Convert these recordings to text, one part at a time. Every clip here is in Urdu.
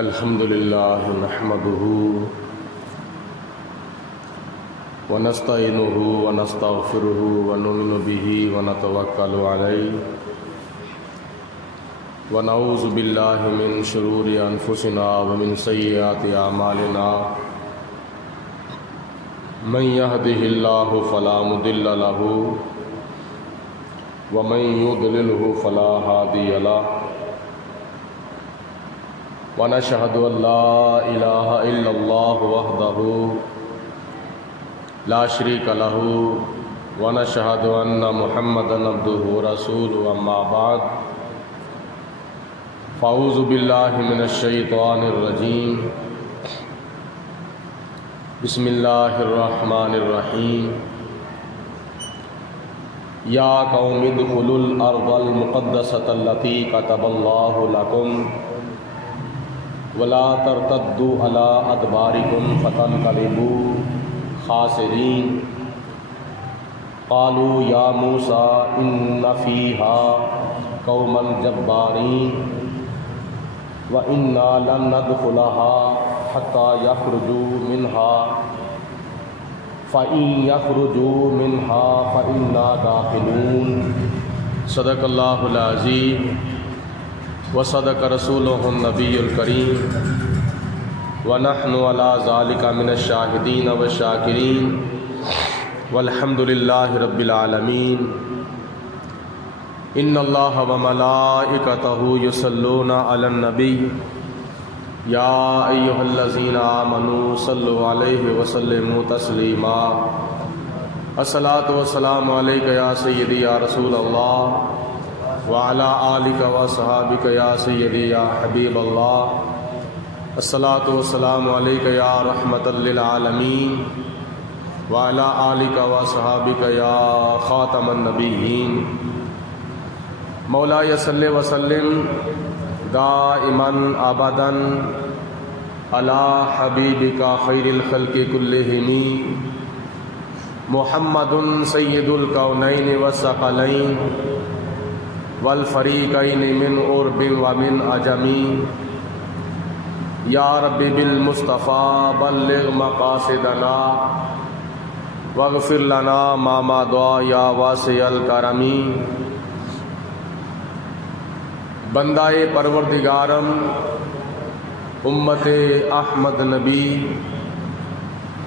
الحمد للہ نحمده ونستعینه ونستغفره ونؤمن به ونتوکل علیہ ونعوذ باللہ من شرور انفسنا ومن سیئات اعمالنا من يهده الله فلا مضل له ومن يضلله فلا هادي له ونشهد أن لا إله إلا الله وحده لا شريك له ونشهد أن محمدا عبده ورسوله أما بعد فأعوذ بالله من الشيطان الرجيم بسم الله الرحمن الرحيم يا قوم ادخلوا الأرض المقدسة التي كتب الله لكم ولا ترتدوا على أدباركم فتنقلبوا خاسرين قالوا يا موسى إن فيها قوما جبارين وإنا لن ندخلها حتى يخرجوا منها فإن يخرجوا منها فإنا داخلون صدق الله العظيم وصدق رسوله النبي الكريم ونحن على ذلك من الشاهدين والشاكرين والحمد لله رب العالمين إن الله وملائكته يصلون على النبي يا أيها الذين آمنوا صلوا عليه وسلموا تسليما الصلاة والسلام عليك يا سيدي يا رسول الله وعلى آلك وصحابك يا سيدي يا حبيب الله الصلاة والسلام عليك يا رحمة للعالمين وعلى آلك وصحابك يا خاتم النبيين مولاي صل وسلم دائما ابدا على حبيبك خير الخلق كلهم محمد سيد الكونين والثقلين والفریقین من عرب ومن عجم یا رب بالمصطفیٰ بلغ مقاصدنا واغفر لنا ما مضى یا واسع الکرم بندہ پروردگارم امت احمد نبی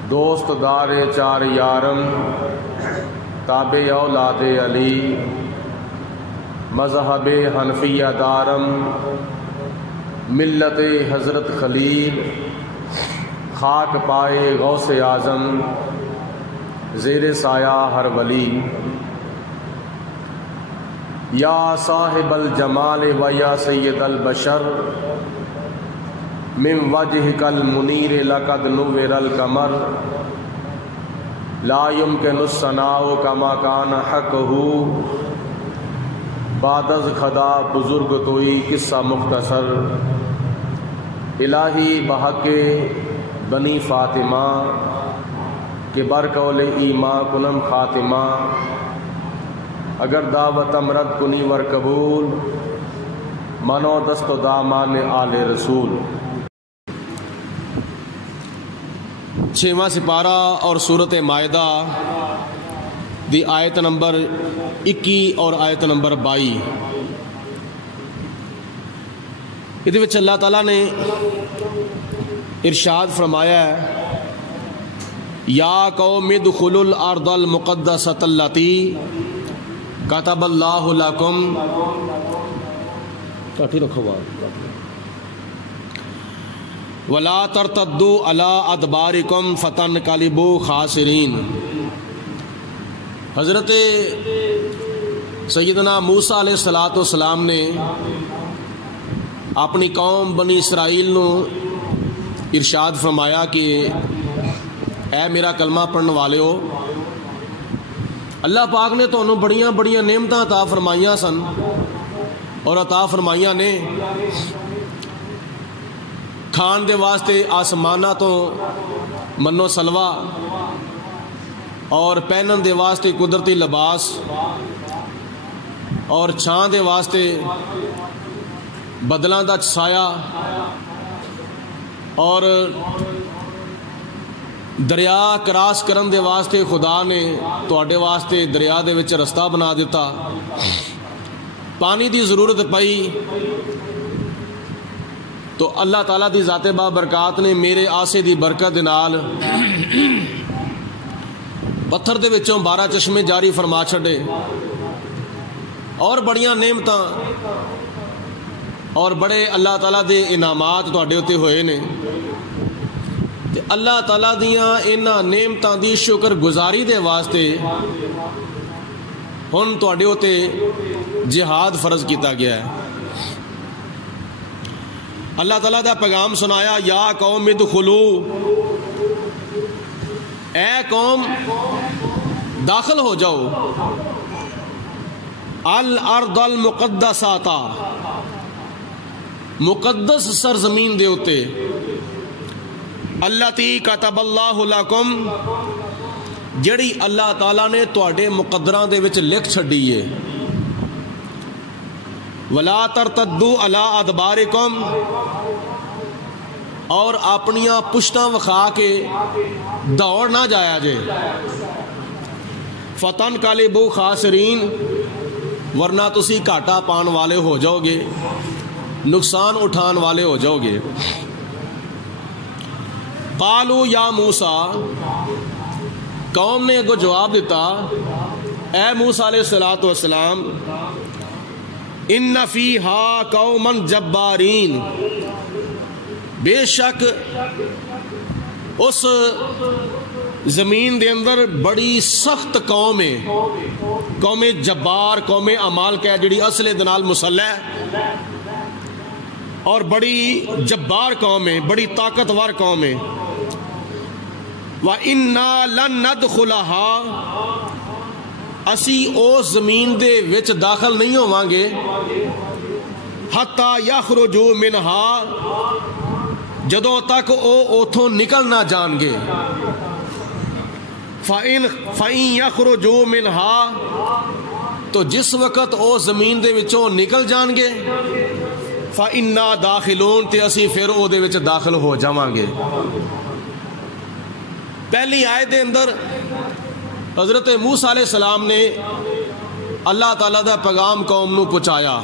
دوست دار چار یارم تابع اولاد علی مذہب حنفیہ دارم ملت حضرت خلیل خاک پائے غوث اعظم زیر سایہ ہر ولی یا صاحب الجمال و یا سید البشر من وجهک المنیر لقد نور القمر لا يمكن الثناء كما كان حقه بعد از خدا بزرگ توئی قصہ مختصر الہی بحق بنی فاطمہ کہ برقول ایماں کنم خاتمہ اگر دعوت امرد کنی ور قبول منو دست و دامان آل رسول 6واں سپارہ اور سورۃ مائدہ دی آیت نمبر 21 اور آیت نمبر 22 یہ اللہ تعالیٰ نے ارشاد فرمایا ہے یا قوم ادخلوا الارض المقدسۃ التی کتب اللہ لکم کاٹھی رکھو ولا ترتدوا علی ادبارکم فتنقلبوا خاسرین حضرت سیدنا موسیٰ علیہ السلام نے اپنی قوم بنی اسرائیل نو ارشاد فرمایا کہ اے میرا کلمہ پڑھنے والے ہو اللہ پاک نے تانوں بڑیاں بڑیاں نعمتاں عطا فرمائیاں سن اور عطا فرمائیاں نے کھان دے واسطے آسمانہ تو منو سلوا اور پہنن دے واسطے قدرتی لباس اور چھان دے واسطے بدلاں دا سایہ اور دریا کراس کرن دے واسطے خدا نے تواڈے واسطے دریا دے وچ رستہ بنا دیتا. پانی دی ضرورت پئی تو اللہ تعالیٰ دی ذات بابرکات نے میرے آسے دی برکت دے نال پتھر دے وچوں 12 چشمے جاری فرما چھڑے اور بڑیاں نعمتاں اور بڑے اللہ تعالیٰ دے انعامات تواڈے اُتے ہوئے نے. تے اللہ تعالیٰ دیاں انہاں نعمتاں دی شکر گزاری دے واسطے ہن تواڈے اُتے جہاد فرض کیتا گیا ہے. اللہ تعالیٰ دا پیغام سنایا یا قوم ادخلوا، اے قوم داخل ہو جاؤ الارض المقدسات، مقدس سرزمین دے اتے، اللاتی کتب اللہ لکم، جڑی اللہ تعالیٰ نے تواڈے مقدراں دے وچ لکھ چھڈی ہے. ولا ترتدوا علی ادبارکم، اور اپنیاں پشتاں وکھا کے دوڑ نہ جایا جے. فتنقلبوا خاسرین، ورنہ تسی گھاٹا پان والے ہو جاؤ گے، نقصان اٹھان والے ہو جاؤ گے. قالوا یا موسیٰ، قوم نے اگو جواب دیتا اے موسیٰ علیہ السلام، ان فیہا قوما جبارین، بے شک اس زمین دے اندر بڑی سخت قوم ہے، قوم جبار، قوم عمالقہ ہے جڑی اصل دے نال مسلح ہے، اور بڑی جبار قوم ہے، بڑی طاقتور قوم ہے. وَإِنَّا لَن نَدْخُلَهَا، اسی اس زمین دے وچ داخل نہیں ہوواں گے حَتَّى يَخْرُجُوا مِنْهَا، جدوں تک او اوتھوں نکل نہ جان گے. فَإِن يَخْرُجُوا مِنْهَا، تو جس وقت او زمین دے وچوں نکل جان گے فَإِنَّا دَاخِلُونَ، تے اسی پھر او دے وچ داخل ہو جاواں گے. پہلی آیت دے اندر حضرت موسیٰ علیہ السلام نے اللہ تعالیٰ دا پیغام قوم نو پہنچایا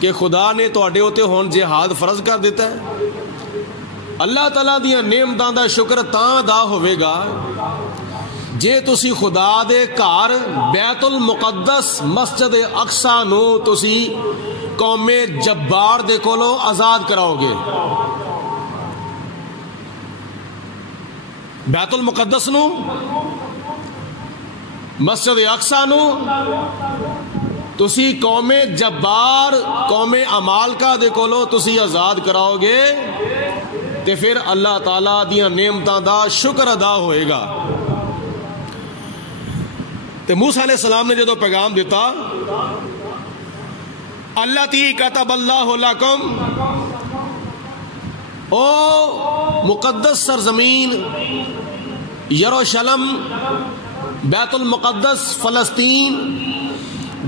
کہ خدا نے تواڈے اوتے ہن جہاد فرض کر دیتا ہے. اللہ تعالیٰ دیاں نعمتاں دا شکر تاں ادا ہوے گا جے تسی خدا دے گھر بیت المقدس مسجد اقصی نو تسی قوم جبار دے کولوں آزاد کراؤ گے. بیت المقدس نو، مسجد اقصی نو تسی قوم جبار، قوم عمالقہ دے کولوں تسی آزاد کراؤ گے تے پھر اللہ تعالیٰ دیاں نعمتاں دا شکر ادا ہوئے گا. تے موسیٰ علیہ السلام نے جدو پیغام دیتا اللاتی کتب اللہ لکم، او مقدس سرزمین یروشلم، بیت المقدس فلسطین،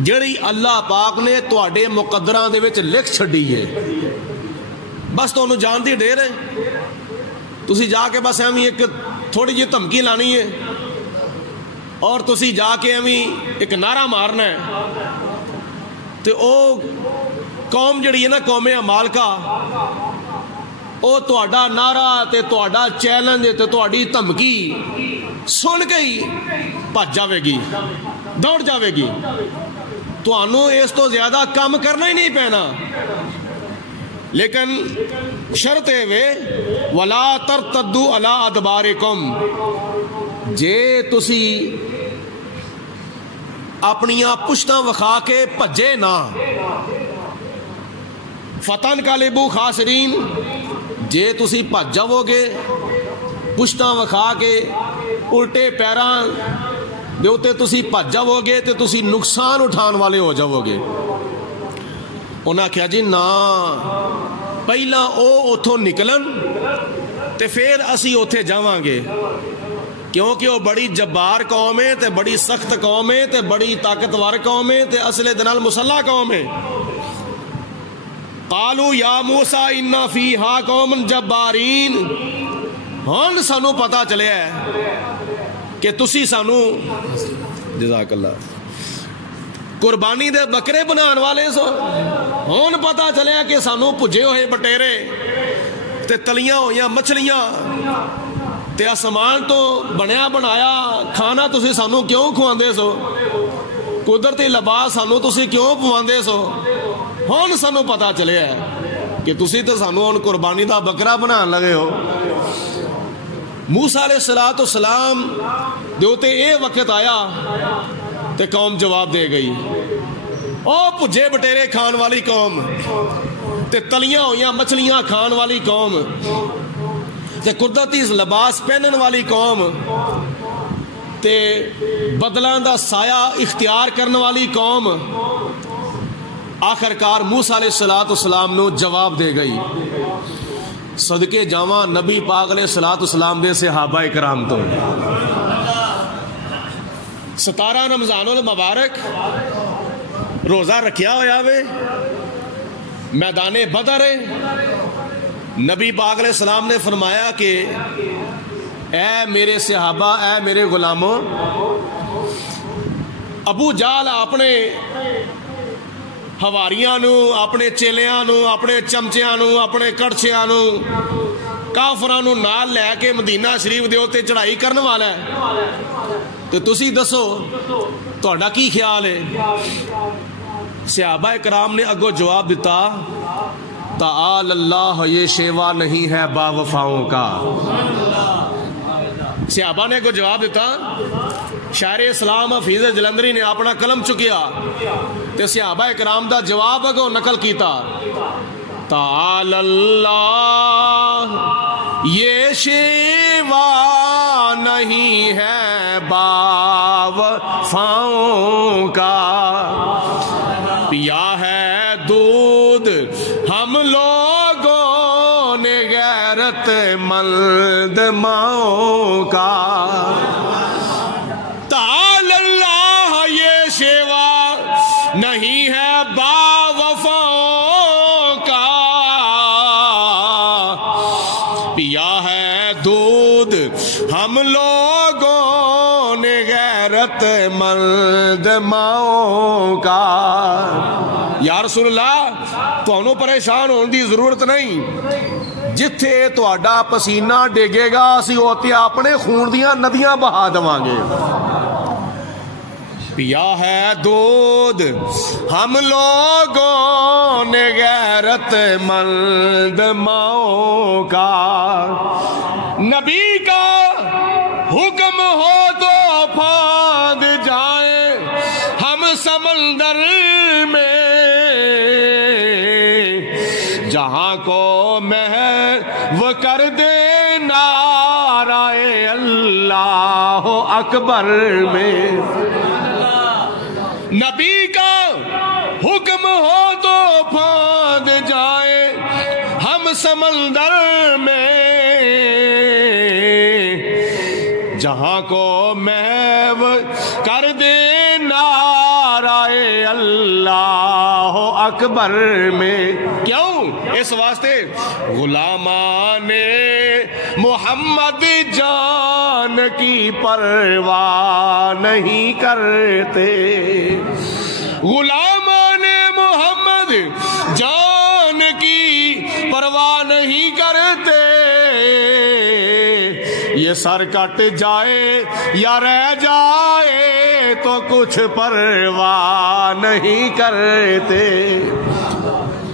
جڑی اللہ پاک نے تواڈے مقدراں دے وچ لکھ چھڈی ہے، بس تانوں جان دی ڈیر ہے، تسی جا کے بس ایویں ایک تھوڑی جی دھمکی لانی ہے اور تسی جا کے ایویں ایک نعرہ مارنا ہے. تے او قوم جڑی ہے نا قوم عمالقہ، او تواڈا نعرہ تے تواڈا چیلنج تے تواڈی دھمکی سن کے ہی بھج جاوے گی، دوڑ جاوے گی. تانوں اس تو زیادہ کام کرنا ہی نہیں پینا. لیکن شرط ہے وے ولا ترتدوا علی ادبارکم، جے تسی اپنیاں پشتاں وکھا کے بھجے نہ. فتنقلبوا خاسرین، جے تسی بھج جاؤ گے پشتاں وکھا کے الٹے پیراں دے اوتے تسی بھج جاؤ گے تے تسی نقصان اٹھان والے ہو جاؤ گے. انہاں کہا جی نا، پہلا او اتھوں نکلن تے پھر اسی اوتھے جاواں گے، کیونکہ وہ بڑی جبار قوم ہے تے بڑی سخت قوم ہے تے بڑی طاقتور قوم ہے تے اصل دے نال مسلح قوم ہے. قالوا یا موسیٰ انا فیہا قوم جبارین، ہن سانو پتا چلیا ہے کہ تسی سانو جزاک اللہ قربانی دے بکرے بنان والے سو، ہن پتا چلیا کہ سانو پجے ہوئے بٹیرے تے تلیاں ہوئیاں مچھلیاں تے آسمان تو بنیا بنایا کھانا تسی سانو کیوں کھواندے سو، قدرتی لباس سانو تسی کیوں پواندے سو، ہن سانو پتا چلیا ہے کہ تسی تو سانو ہن قربانی دا بکرا بنان لگے ہو۔ موسیٰ علیہ السلام دیوتے اے وقت آیا تے قوم جواب دے گئی، او پجے بٹیرے کھان والی قوم تے تلیاں ہوئیاں مچھلیاں کھان والی قوم تے قدرتی لباس پہنن والی قوم تے بدلاں دا سایہ اختیار کرنے والی قوم آخرکار موسیٰ علیہ السلام نو جواب دے گئی۔ صدقے جاواں نبی پاک علیہ السلام دے صحابہ کرام تو 17 رمضان المبارک روزہ رکھیا ہویا وے، میدان بدر ہے، نبی پاک علیہ السلام نے فرمایا کہ اے میرے صحابہ، اے میرے غلاموں، ابو جہل اپنے ہواریاں نو، اپنے چیلیاں نو، اپنے چمچیاں نو، اپنے کڑچیاں نو، کافراں نو نال لے کے مدینہ شریف دے اوتے چڑھائی کرنے والا ہے، تو تسی دسو تہاڈا کی خیال ہے؟ صحابہ کرام نے اگو جواب دیتا، تعالی اللہ، یہ شیوا نہیں ہے با وفاؤں کا۔ صحابہ نے کو جواب دیتا، شاعر اسلام حفیظ جلندری نے اپنا قلم چکیا تے صحابہ کرام دا جواب اگو نقل کیتا، تعالی اللہ، یہ شیوا نہیں ہے با وفاؤں کا، پیا ہے دودھ ہم لوگوں نے غیرت مند ماؤں کا، تعالی اللہ، یہ شیوا نہیں ہے با وفاؤں کا، پیا ہے دودھ ہم لوگوں نے غیرت مند ماؤں کا۔ یا رسول اللہ، تانوں پریشان ہونے دی ضرورت نہیں، جتھے تہاڈا پسینہ ڈگے گا اسی اوتے اپنے خون دیاں ندیاں بہا دواں گے۔ پیا ہے دودھ ہم لوگوں نے غیرت مند ماؤں کا، نبی کا حکم ہو تو پھاند جائیں ہم سمندر میں، جہاں کو محو کر دے نعرہ اللہ اکبر میں، نبی کا حکم ہو تو پھاند جائے ہم سمندر میں، جہاں کو محو کر دے نعرہ اللہ اکبر میں۔ کیوں؟ اس واسطے غلامان محمد جان کی پرواہ نہیں کرتے، غلامان محمد جان کی پرواہ نہیں کرتے، یہ سر کٹ جائے یا رہ جائے تو کچھ پرواہ نہیں کرتے۔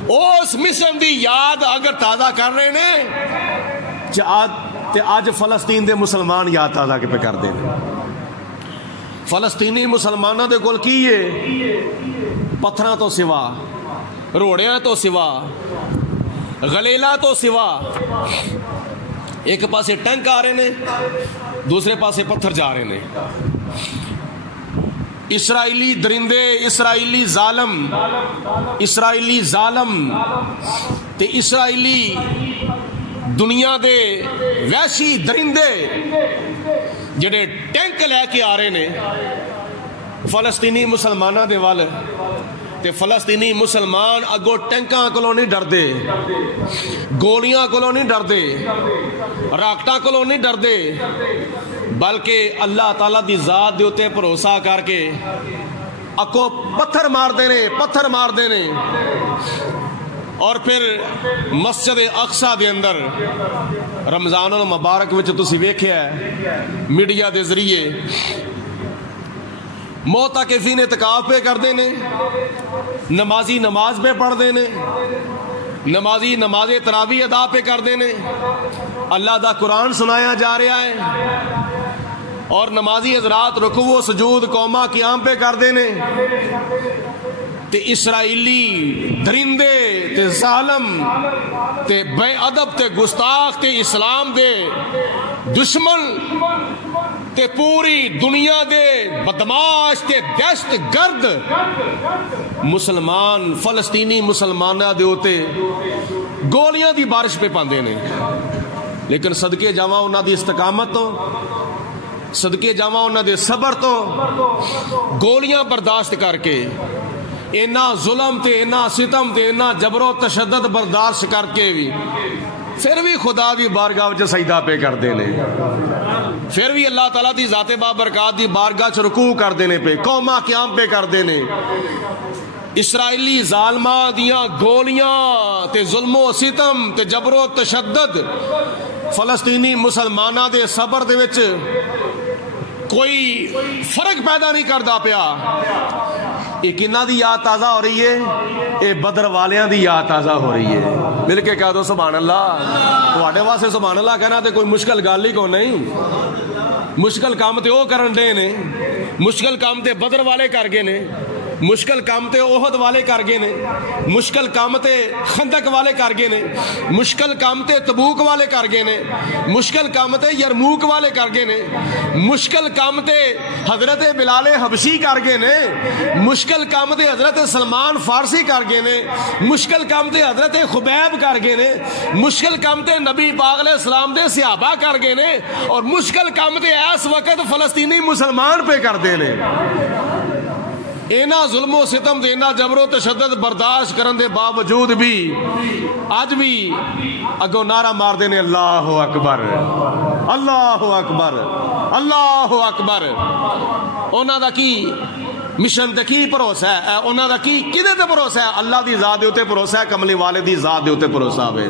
اس مشن دی یاد اگر تازہ کر رہے نے تے آج فلسطین دے مسلمان یاد تازہ پہ کر دے، فلسطینی مسلمانوں دے کول کی ہے؟ پتھراں تو سوا، روڑیاں تو سوا، غلیلا تو سوا، ایک پاسے ٹینک آ رہے نے، دوسرے پاسے پتھر جا رہے نے، اسرائیلی درندے، اسرائیلی ظالم تے اسرائیلی دنیا دے ویسی درندے جڑے ٹینک لے کے آ رہے نے فلسطینی مسلمانہ دے وال، تے فلسطینی مسلمان اگو ٹینکاں کولوں نہیں ڈردے، گولیاں کولوں نہیں ڈردے، راکٹاں کولوں نہیں ڈردے، بلکہ اللہ تعالیٰ دی ذات دے اوتے بھروسہ کر کے اکو پتھر مار دینے اور پھر مسجد اقصی دے اندر رمضان المبارک وچ تسی ویکھیا ہے میڈیا دے ذریعے معتکفین اعتکاف پہ کردے نے، نمازی نماز پہ پڑھ دے نے، نمازی نماز تراویح ادا پہ کردے نے، اللہ دا قرآن سنایا جا رہا ہے اور نمازی حضرات رکوع و سجود قوما قیام پہ کردے نے، تے اسرائیلی درندے تے ظالم تے بے ادب تے گستاخ تے اسلام دے دشمن تے پوری دنیا دے بدماش تے دہشت گرد مسلمان فلسطینی مسلمانہ دے ہوتے گولیاں دی بارش پہ پاندے نے، لیکن صدقے جاواں انہاں دی استقامت تو، صدقے جاواں انہاں دے صبر تو، گولیاں برداشت کر کے اینا ظلم تے اینا ستم تے اینا جبر و تشدد برداشت کر کے بھی پھر بھی خدا دی بارگاہ وچ سجدہ پہ کر دینے، پھر بھی اللہ تعالیٰ دی ذات بابرکات دی بارگاہ چ رکوع کر دینے پہ، قوما قیام پہ کر دینے، اسرائیلی ظالماں دیاں گولیاں تے ظلم و ستم تے جبر و تشدد فلسطینی مسلمانہ دے صبر دے وچ کوئی فرق پیدا نہیں کردا پیا۔ یہ کنہ دی یاد تازہ ہو رہی ہے؟ یہ بدر والیاں دی یاد تازہ ہو رہی ہے۔ مل کے کہہ دو سبحان اللہ۔ تواڈے واسطے سبحان اللہ کہنا تے کوئی مشکل گل ہی کو نہیں، مشکل کام تے او کرن دے نے، مشکل کام تے بدر والے کر گئے نے، مشکل کام تے احد والے کر گئے نے، مشکل کام تے خندق والے کر گئے نے، مشکل کام تے تبوک والے کر گئے نے، مشکل کام تے یرموک والے کر گئے نے، مشکل کام تے حضرت بلال حبشی کر گئے نے، مشکل کام تے حضرت سلمان فارسی کر گئے نے، مشکل کام تے حضرت خبیب کر گئے نے، مشکل کام تے نبی پاک علیہ السلام دے صحابہ کر گئے نے، اور مشکل کام تے اس وقت فلسطینی مسلمان پہ کر دے نے۔ اینا ظلم و ستم دے اینا جبر و تشدد برداشت کرن دے باوجود بھی آج بھی اگو نعرہ مار دینے اللہ اکبر، اللہ اکبر، اللہ اکبر۔ اونا دا کی مشن تے کی بھروسہ ہے؟ اونا دا کی کدے تے بھروسہ ہے؟ اللہ دی ذات دے اوتے بھروسہ ہے، کملی والے دی ذات دے اوتے بھروسہ ہوئے۔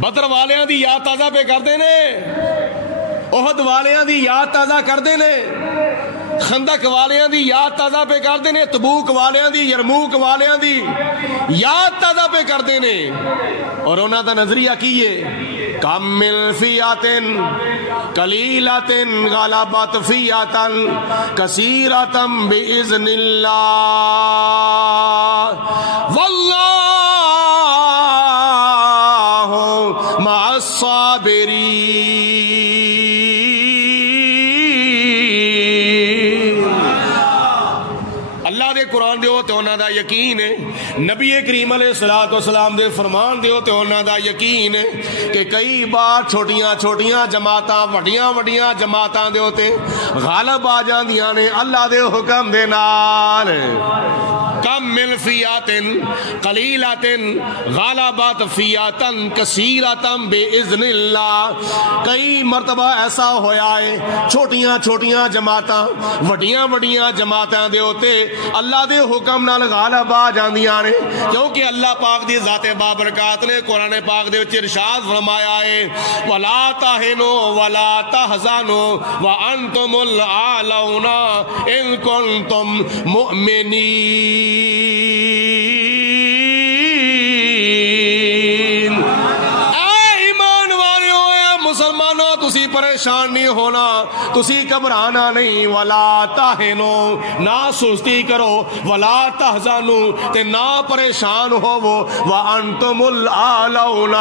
بدر والیاں دی یاد تازہ پہ کر دینے، احد والیاں دی یاد تازہ کر دینے، خندق والیاں دی یاد تازہ پہ کر دینے، تبوک والیاں دی، یرموک والیاں دی یاد تازہ پہ کر دینے۔ اور انہاں دا نظریہ کیے کم من فیاتن قلیلاتن غلبت فیاتن کثیراتن باذن اللہ واللہ مع الصابرین۔ قرآن دیو تے انہاں دا یقین ہے، نبی کریم علیہ الصلوۃ والسلام دے فرمان دیو تے انہاں دا یقین ہے کہ کئی بار چھوٹیاں چھوٹیاں جماعتاں وڈیاں وڈیاں جماعتاں دے تے غالب آ جاندیاں نے اللہ دے حکم دے نال۔ کم من فیاتن قلیلاتن غالبات فیاتن کثیراتن باذن اللہ۔ کئی مرتبہ ایسا ہویا ہے چھوٹیاں چھوٹیاں جماعتاں وڈیاں وڈیاں جماعتاں دے ہوتے اللہ دے حکم نال غالب آ جاندیاں نے، کیونکہ اللہ پاک دی ذات بابرکات نے قرآن پاک دے وچ ارشاد فرمایا ہے ولا تہنوا ولا تحزنوا وانتم الاعلون ان کنتم مؤمنین۔ تسی پریشان نہیں ہونا، تسی گھبرانا نہیں، ولا تہنو نہ سستی کرو، ولا تحزنو تے نہ پریشان ہوو، وانتم الاعلون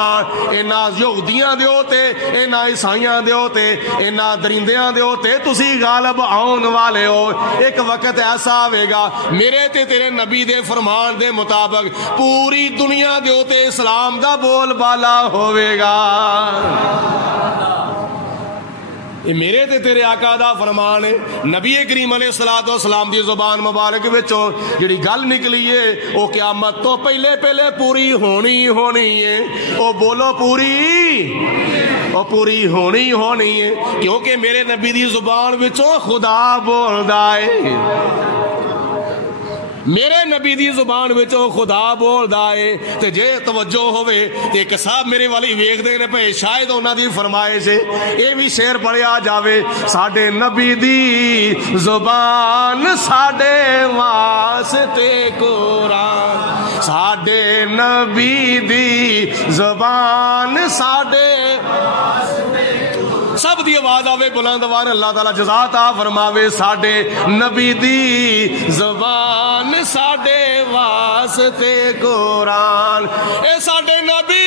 اینا یہودیاں دے ہوتے اینا عیسائیاں دے ہوتے اینا درندیاں دے ہوتے تسی غالب آن والے ہو۔ ایک وقت ایسا آئے گا میرے تے تیرے نبی دے فرمان دے مطابق پوری دنیا دے ہوتے اسلام دا بول بالا ہوئے گا۔ یہ میرے تے تیرے آقا دا فرمان ہے. نبی کریم علیہ الصلوۃ والسلام دی زبان مبارک وچوں جڑی گل نکلی ہے وہ قیامت تو پہلے پہلے پوری ہونی ہے. او بولو پوری، او پوری ہونی ہے، کیونکہ میرے نبی دی زبان وچوں خدا بولدا ہے. میرے نبی دی زبان وچوں خدا بولدا ہے. تے جے توجہ ہوئے تے ایک صاحب میرے والی ویکھدے نے پے شاید انہاں دی فرمائش ہے اے بھی شعر پڑھیا جاوے. ساڈے نبی دی زبان ساڈے واسطے قرآن، ساڈے نبی دی زبان ساڈے سب دی آواز آوے بلند آواز اللہ تعالیٰ جزا عطا فرماوے. ساڈے نبی دی زبان ساڈے واسطے قرآن، اے ساڈے نبی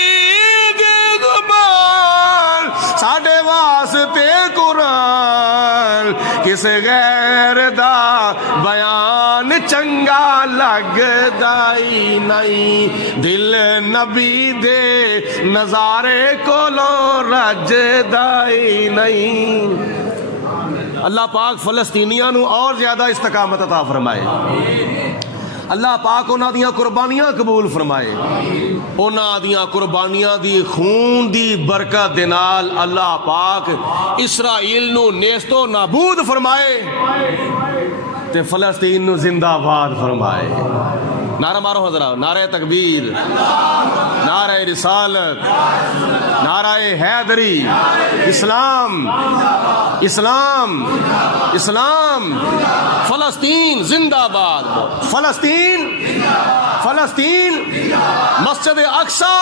دی زبان ساڈے واسطے قرآن. کس غیر دا بیان چنگا لگدا ہی نہیں، دل نبی دے نظارے کولوں رجدا ہی نہیں. اللہ پاک فلسطینیاں نو اور زیادہ استقامت عطا فرمائے. اللہ پاک انہاں دیاں قربانیاں قبول فرمائے. انہاں دیاں قربانیاں دی خون دی برکت دے نال اللہ پاک اسرائیل نو نیست و نابود فرمائے تے فلسطین نو زندہ آباد فرمائے. نعرہ مارو حضرات، نعرہ تکبیر، نعرہ رسالت، نعرہ حیدری، اسلام اسلام اسلام. فلسطین زندہ آباد، فلسطین فلسطین. مسجد اقصی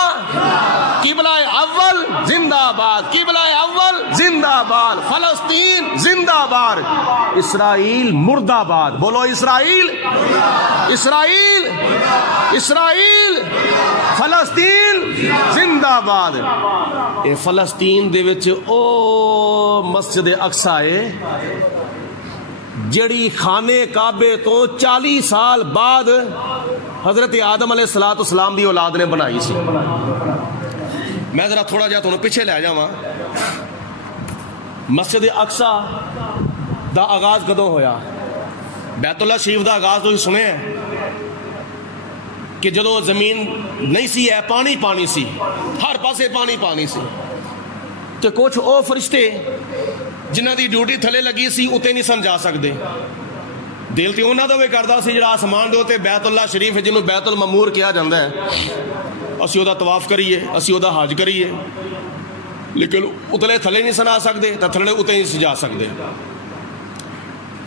قبلہ اول زندہ آباد، قبلہ اول زندہ آباد. فلسطین زندہ آباد، اسرائیل مردہ آباد. بولو اسرائیل، اسرائیل اسرائیل، فلسطین زندہ آباد. اے فلسطین دے وچ او مسجد اقصی ہے جڑی خانے کعبے تو 40 سال بعد حضرت آدم علیہ السلام دی اولاد نے بنائی سی. میں ذرا تھوڑا جہا تمہیں پیچھے لے جاواں. مسجد اقصی دا آغاز کدوں ہویا؟ بیت اللہ شریف دا آغاز تو سنے ہیں کہ جدو زمین نہیں سی ہے پانی پانی سی، ہر پاسے پانی پانی سی. تو کچھ او فرشتے جنہ دی ڈیوٹی تھلے لگی سی اتے نہیں سن جا سکتے. دل تے انہاں دا وے کردا سی جڑا آسمان دے اوتے بیت اللہ شریف جنوں بیت المعمور کہا جاندا ہے، اسی او دا طواف کریے، اسی او دا حج کریے، لیکن اتلے تھلے نہیں سن آ سکتے تے تھلے اتے نہیں جا سکتے.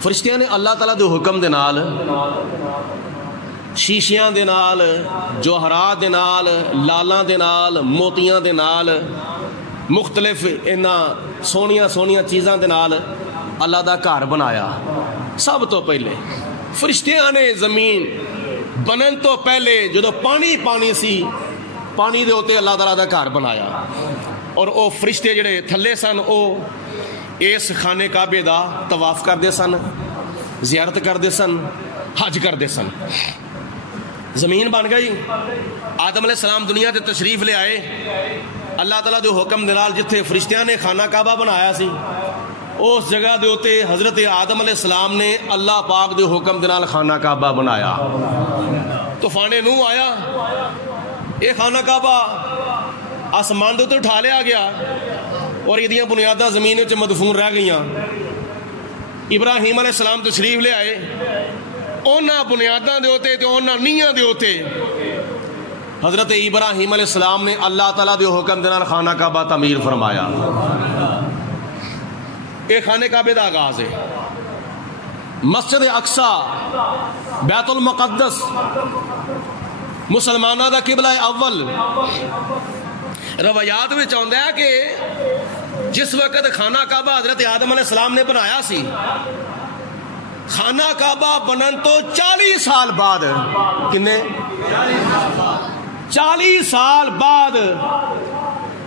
فرشتیاں نے اللہ تعالیٰ دے حکم دے نال شیشیاں دے نال، جوہرات دے نال، لالاں دے نال، موتیاں دے نال، مختلف انہاں سونیاں سونیاں چیزاں دے نال اللہ دا گھر بنایا. سب تو پہلے فرشتیاں نے زمین بنن تو پہلے جدو پانی پانی سی، پانی دے ہوتے اللہ تعالیٰ دا گھر بنایا. اور او فرشتے جڑے تھلے سن او اس خانے کعبے دا طواف کردے سن، زیارت کردے سن، حج کردے سن. زمین بن گئی، آدم علیہ السلام دنیا تے تشریف لے آئے. اللہ تعالیٰ دے حکم دے نال جتھے فرشتیاں نے خانہ کعبہ بنایا سی اس جگہ دے اوتے حضرت آدم علیہ السلام نے اللہ پاک دے حکم دے نال خانہ کعبہ بنایا. طوفان نوح آیا، یہ خانہ کعبہ آسمان دے اوتے اٹھا لیا گیا اور یہ بنیاداں زمین وچ مدفون رہ گئیاں. ابراہیم علیہ السلام تشریف لے آئے، اونا بنیاداں دے ہوتے تے اونا نیاں دے ہوتے حضرت ابراہیم علیہ السلام نے اللہ تعالیٰ دے حکم دے نال خانہ کعبہ تعمیر فرمایا. اے خانہ کعبے دا آغاز ہے. مسجد اقصی بیت المقدس مسلمانہ دا قبلہ اول. روایات میں چاہتا ہے کہ جس وقت خانہ کعبہ حضرت آدم علیہ السلام نے بنایا سی، خانہ کعبہ بنن تو 40 سال بعد، کنے 40 سال بعد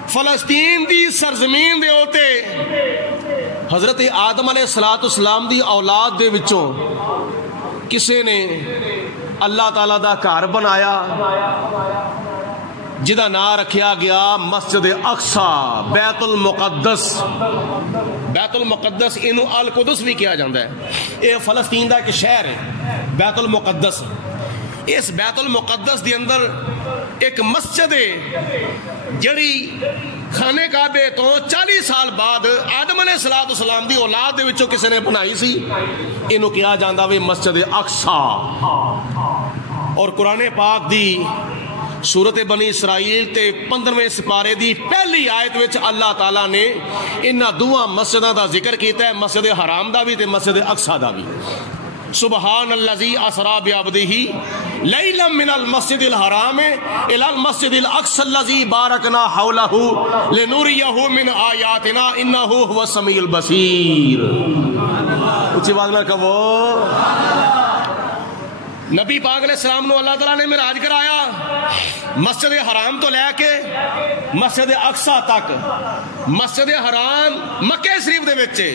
فلسطین دی سرزمین دے ہوتے حضرت آدم علیہ السلام دی اولاد دے وچوں کسے نے اللہ تعالیٰ دا گھر بنایا. جدا نام رکھیا گیا مسجد اقصی، بیت المقدس۔ بیت المقدس اینو القدس بھی کیا جاتا ہے، یہ فلسطین دا ایک شہر ہے بیت المقدس۔ اس بیت المقدس دے اندر ایک مسجد ہے جڑی خانے کعبے تو 40 سال بعد آدم علیہ السلام دی اولاد دے وچوں کسی نے بنائی سی، اینو کیا جاندہ وے مسجد اقصی۔ اور قرآن پاک دی سورت بنی اسرائیل تے 15ویں سپارے دی پہلی آیت وچ اللہ تعالیٰ نے انہاں دوواں مسجداں دا ذکر کیتا ہے، مسجد حرام دا بھی تے مسجد اقصی دا بھی۔ سبحان الذی اسری بعبدہ لیلا من المسجد الحرام الی المسجد الاقصی الذی بارکنا حولہ لنریہ من آیاتنا انہ هو السمیع البصیر۔ اچھی آواز میں کہو نبی پاک علیہ السلام نو اللہ تعالیٰ نے معراج کرایا مسجد حرام تو لے کے مسجد اقصی تک۔ مسجد حرام مکہ شریف دے وچے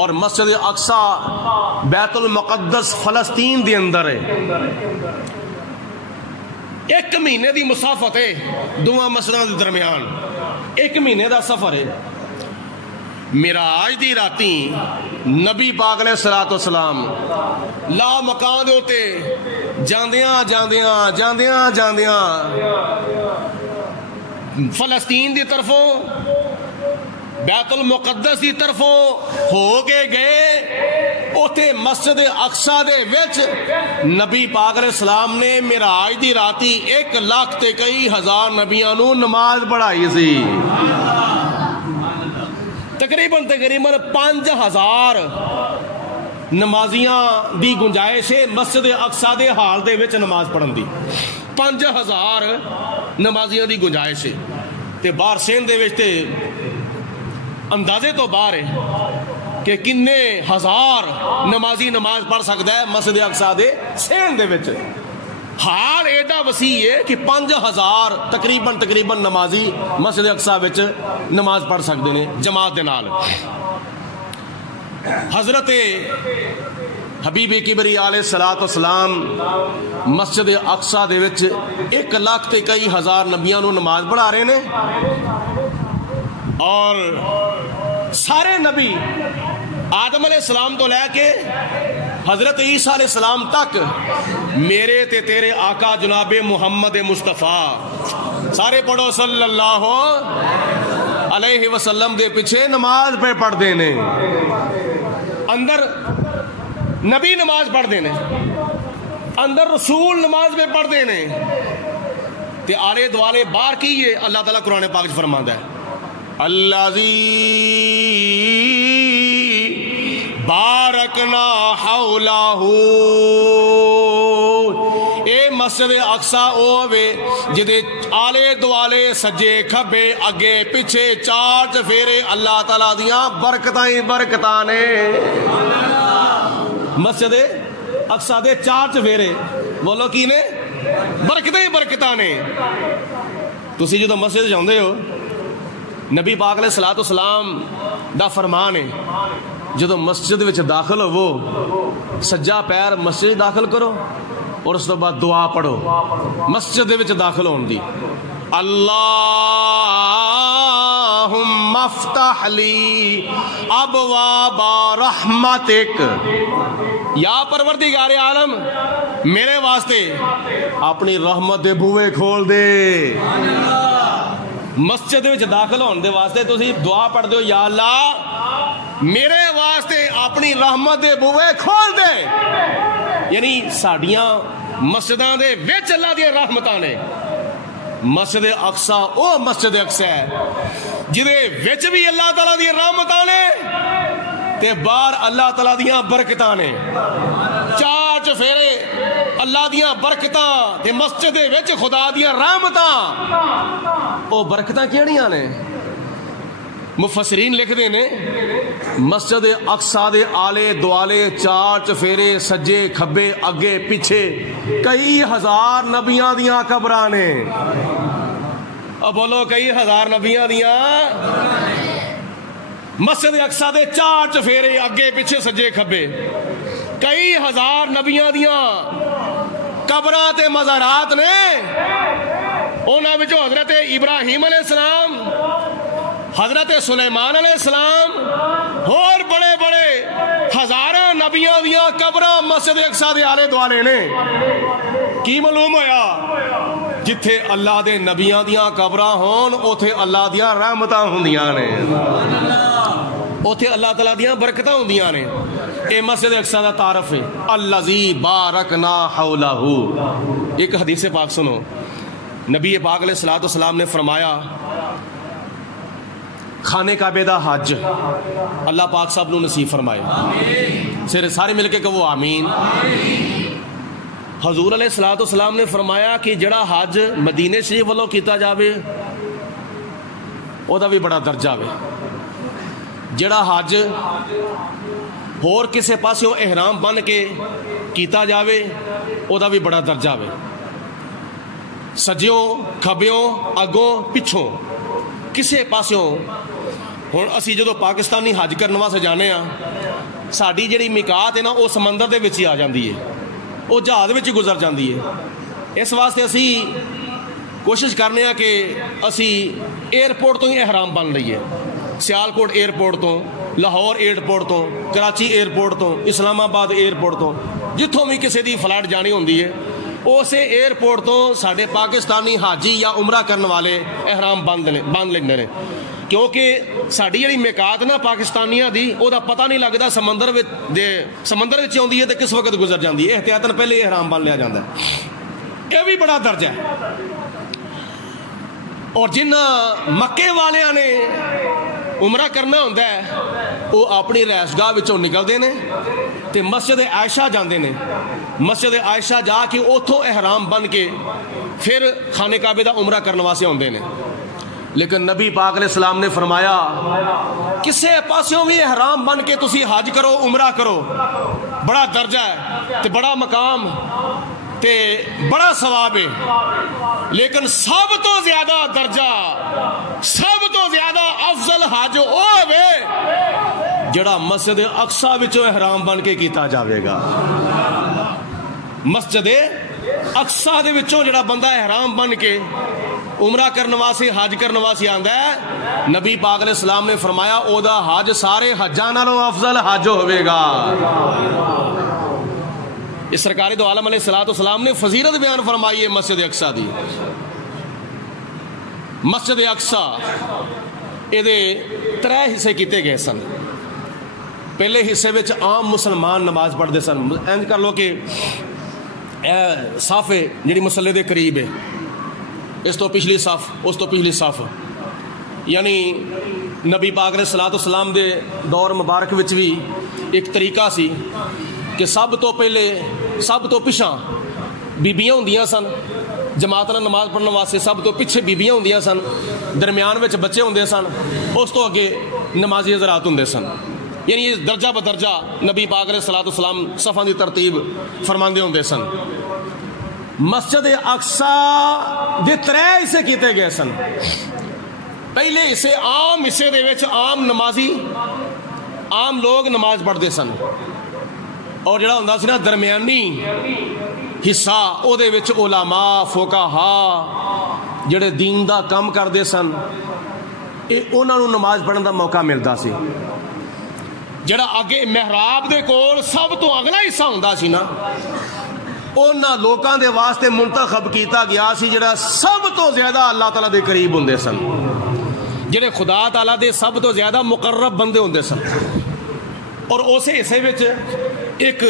اور مسجد اقصی بیت المقدس فلسطین دے اندر ہے۔ 1 مہینے دی مسافت ہے دونوں مسجداں دے درمیان، 1 مہینے دا سفر ہے۔ معراج دی راتی نبی پاک علیہ السلام لا مکان دے ہوتے جاندیاں فلسطین دی طرفوں بیت المقدس دی طرفوں ہو کے گئے، اوتے مسجد اقصی دے وچ نبی پاک علیہ السلام نے معراج دی راتی 1 لاکھ تے کئی ہزار نبیاں نو نماز پڑھائی سی۔ تقریباً 5000 نمازیاں دی گنجائش ہے مسجد اقصی دے حال دے وچ نماز پڑھن دی، 5000 نمازیاں دی گنجائش ہے۔ تے باہر سین دے وچ تے اندازے تو باہر ہے کہ کنے ہزار نمازی نماز پڑھ سکتا ہے مسجد اقصی دے سین دے وچ۔ حال ایڈا وسیع ہے کہ 5000 تقریباً نمازی مسجد اقصی وچ نماز پڑھ سکتے ہیں جماعت دے نال۔ حضرت حبیب کبری علیہ السلام مسجد اقصی دے وچ 1 لاکھ تے کئی ہزار نبیاں نو نماز پڑھا رہے نے، اور سارے نبی آدم علیہ السلام تو لے کے حضرت عیسیٰ علیہ السلام تک میرے تے تیرے آقا جناب محمد مصطفیٰ سارے پڑھو صلی اللہ علیہ وسلم دے پیچھے نماز پہ پڑھ دینے، اندر نبی نماز پڑھ دینے، اندر رسول نماز پہ پڑھ دینے، تے آلے دوالے بار کیے اللہ تعالیٰ قرآن پاک فرماتا ہے الذی بارکنا حولہ، اے مسجد اقصی او ہوے جدے آلے دوالے سجے کھبے اگے پیچھے 4 چفیرے اللہ تعالیٰ دیاں برکتاں نے۔ مسجد اقصی دے 4 چفیرے بولو کی نے؟ برکتاں نے۔ تسی جدو مسجد جاندے ہو نبی پاک علیہ السلام دا فرمان ہے جدو مسجد وچ داخل ہو سجا پیر مسجد داخل کرو اور اس تو بعد دعا پڑھو مسجد وچ داخل ہون دی، اللہم افتح لی ابواب رحمتک، یا پروردگار عالم میرے واسطے اپنی رحمت دے بوئے کھول دے۔ مسجد وچ داخل ہون دے واسطے تسی دعا پڑھ دیو یا اللہ میرے واسطے اپنی رحمت دے بوئے کھول دے، یعنی ساڈیاں مسجداں دے وچ اللہ دی رحمتاں نے۔ مسجد اقصی او مسجد اقصی ہے جدے وچ بھی اللہ تعالیٰ دی رحمتاں نے تے باہر اللہ تعالیٰ دیاں برکتاں نے، 4 چفیرے اللہ دیاں برکتاں تے مسجد وچ خدا دیاں رحمتاں۔ او برکتاں کیڑیاں نے؟ مفسرین لکھ دے نے مسجد اقصی دے آلے دوالے 4 چفیرے سجے کھبے اگے پیچھے کئی ہزار نبیاں دیاں قبراں نے۔ اب بولو کئی ہزار نبیاں دیاں۔ مسجد اقصی دے 4 چفیرے اگے پیچھے سجے کھبے کئی ہزار نبیاں دیاں قبراں تے مزارات نے۔ انہاں وچوں حضرت ابراہیم علیہ السلام، حضرت سلیمان علیہ السلام اور بڑے بڑے ہزاراں نبیاں دیاں قبراں مسجد اقصی دے آلے دوالے نے۔ کی معلوم ہویا؟ جتھے اللہ دے نبیاں دیاں قبراں ہون اوتھے اللہ دیاں رحمتاں ہوندیاں نے، اوتھے اللہ تعالیٰ دیاں برکتاں ہوندیاں نے۔ اے مسجد اقصی دا تعارف ہے، الذی بارکنا حولہ۔ ایک حدیث پاک سنو، نبی پاک علیہ السلام نے فرمایا خانے کعبے دا حج اللہ پاک صاحب نو نصیب فرمائے، سارے مل کے کہو آمین۔ حضور علیہ السلام نے فرمایا کہ جڑا حج مدینے شریف والوں کیتا جاوے او دا بھی بڑا درجہ وے، جڑا حج اور کسے پاسوں احرام بن کے کیتا جاوے او دا بھی بڑا درجہ وے۔ سجیوں کھبیوں اگوں پچھوں کسے پاسوں، ہن اسی جدو پاکستانی حج کرنے واسطے جانے ہاں، ساڈی جڑی میقات ہے نا وہ سمندر دے وچ ہی آ جاندی ہے، وہ جہاز وچ گزر جاندی ہے۔ اس واسطے اسی کوشش کرنے ہاں کہ اسی ایئرپورٹ تو ہی احرام بن لئیے، سیالکوٹ ایئرپورٹ تو، لاہور ایئرپورٹ تو، کراچی ایئرپورٹ تو، اسلام آباد ایئرپورٹ تو، جتھوں بھی کسی دی فلائٹ جانی ہوندی ہے اسے ایئرپورٹ تو ساڈے پاکستانی حاجی یا عمرہ کرنے والے احرام بند لیندے نے، کیونکہ ساڈی جڑی میقات نا پاکستانیاں دی او دا پتہ نہیں لگدا سمندر وچ آندی ہے تے کس وقت گزر جاندی ہے، احتیاطاً پہلے احرام بن لیا جاندا ہے۔ یہ بھی بڑا درجہ ہے۔ اور جنہ مکے والیاں نے عمرہ کرنا ہوندہ ہے وہ اپنی رہائش گاہ وچوں نکلدے نے تے مسجد عائشہ جاندے نے، مسجد عائشہ جا کے اوتھوں احرام بن کے پھر خانے کعبے دا عمرہ کرنے واسطے ہوندے نے۔ لیکن نبی پاک علیہ السلام نے فرمایا کسے پاسوں بھی احرام بن کے تسی حج کرو عمرہ کرو، بڑا درجہ ہے تے بڑا مقام تے بڑا ثواب ہے، لیکن سب تو زیادہ درجہ، سب تو زیادہ افضل حج او ہوے جڑا مسجد اقصی وچوں احرام بن کے کیتا جاوے گا۔ مسجد اقصی دے وچوں جڑا بندہ احرام بن کے عمرہ کرنے واسطے حج کرنے واسطے آندا ہے، نبی پاک علیہ السلام نے فرمایا او دا حج سارے حجاں نالوں افضل حج ہوے گا۔ اس سرکار دو عالم علیہ السلام نے فضیلت بیان فرمائی ہے مسجد اقصی دی۔ مسجد اقصی اے دے 3 حصے کیتے گئے سن۔ پہلے حصے وچ عام مسلمان نماز پڑھتے سن، انج کر لو کہ صف جڑی مسلے دے قریب ہے، اس تو پچھلی صف، اس تو پچھلی صف، یعنی نبی پاک علیہ السلام دے دور مبارک وچ بھی ایک طریقہ سی کہ سب تو پہلے سب تو پچھاں بیبیاں ہوندیاں سن، جماعت نال نماز پڑھنے واسطے سب تو پیچھے بیبیاں ہوندیاں سن، درمیان وچ بچے ہوندے سن، اس تو اگے نمازی حضرات ہوندے سن، یعنی درجہ بدرجہ نبی پاک علیہ السلام صفاں دی ترتیب فرماندے ہوندے سن۔ مسجد اقصی دے 3 حصے کیتے گئے سن۔ پہلے حصے عام حصے دے وچ عام نمازی، عام لوگ نماز پڑھتے سن، اور جڑا ہوندا سی نا درمیانی حصہ او دے وچ علماء فقہا جڑے دین دا کام کردے سن، انہاں نوں نماز پڑھن دا موقع ملدا سی۔ جڑا اگے محراب دے کول سب تو اگلا حصہ ہوندا سی نا، انہاں لوکاں دے واسطے منتخب کیتا گیا سی جڑا سب تو زیادہ اللہ تعالیٰ دے قریب ہوندے سن، جڑے خدا تعالیٰ دے سب تو زیادہ مقرب بندے ہوندے سن۔ اور اسے حصے وچ ایک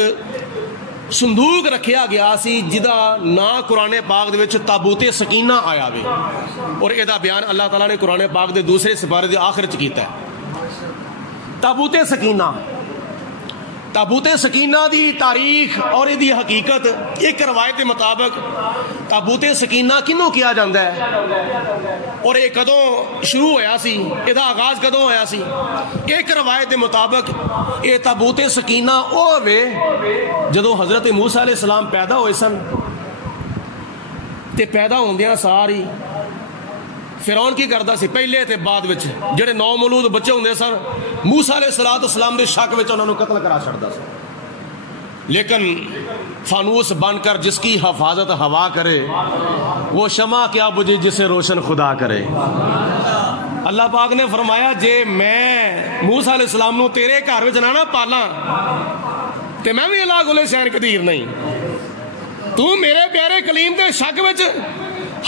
صندوق رکھیا گیا سی جدا نا قرآن پاک دے وچ تابوت سکینہ آیا وے، اور اے دا بیان اللہ تعالیٰ نے قرآن پاک دے دوسرے سپارے دے آخر چ کیتا ہے۔ تابوت سکینہ، تابوت سکینہ دی تاریخ اور دی حقیقت، ایک روایت کے مطابق تابوت سکینہ کنوں کیا جاندہ ہے اور یہ کدوں شروع ہویا سی، یہ آغاز کدوں ہویا سی؟ ایک روایت کے مطابق یہ تابوت سکینہ او وے جدو حضرت موسیٰ علیہ السلام پیدا ہوئے سن، تے پیدا ہوندیاں ساری فرعون کی کردا سی پہلے تے بعد وچ جڑے نو مولود بچے ہوندے سن موسیٰ علیہ السلام دے شک وچ انہاں نوں قتل کرا چھڑدا سی۔ لیکن فانوس بن کر جس کی حفاظت ہوا کرے وہ شمع کیا بجھے جسے روشن خدا کرے. اللہ پاک نے فرمایا جے میں موسیٰ علیہ السلام نو تیرے گھر وچ نہ پالاں تے میں بھی اللہ گلے شہر قدیر نہیں. تو میرے پیارے کلیم دے شک وچ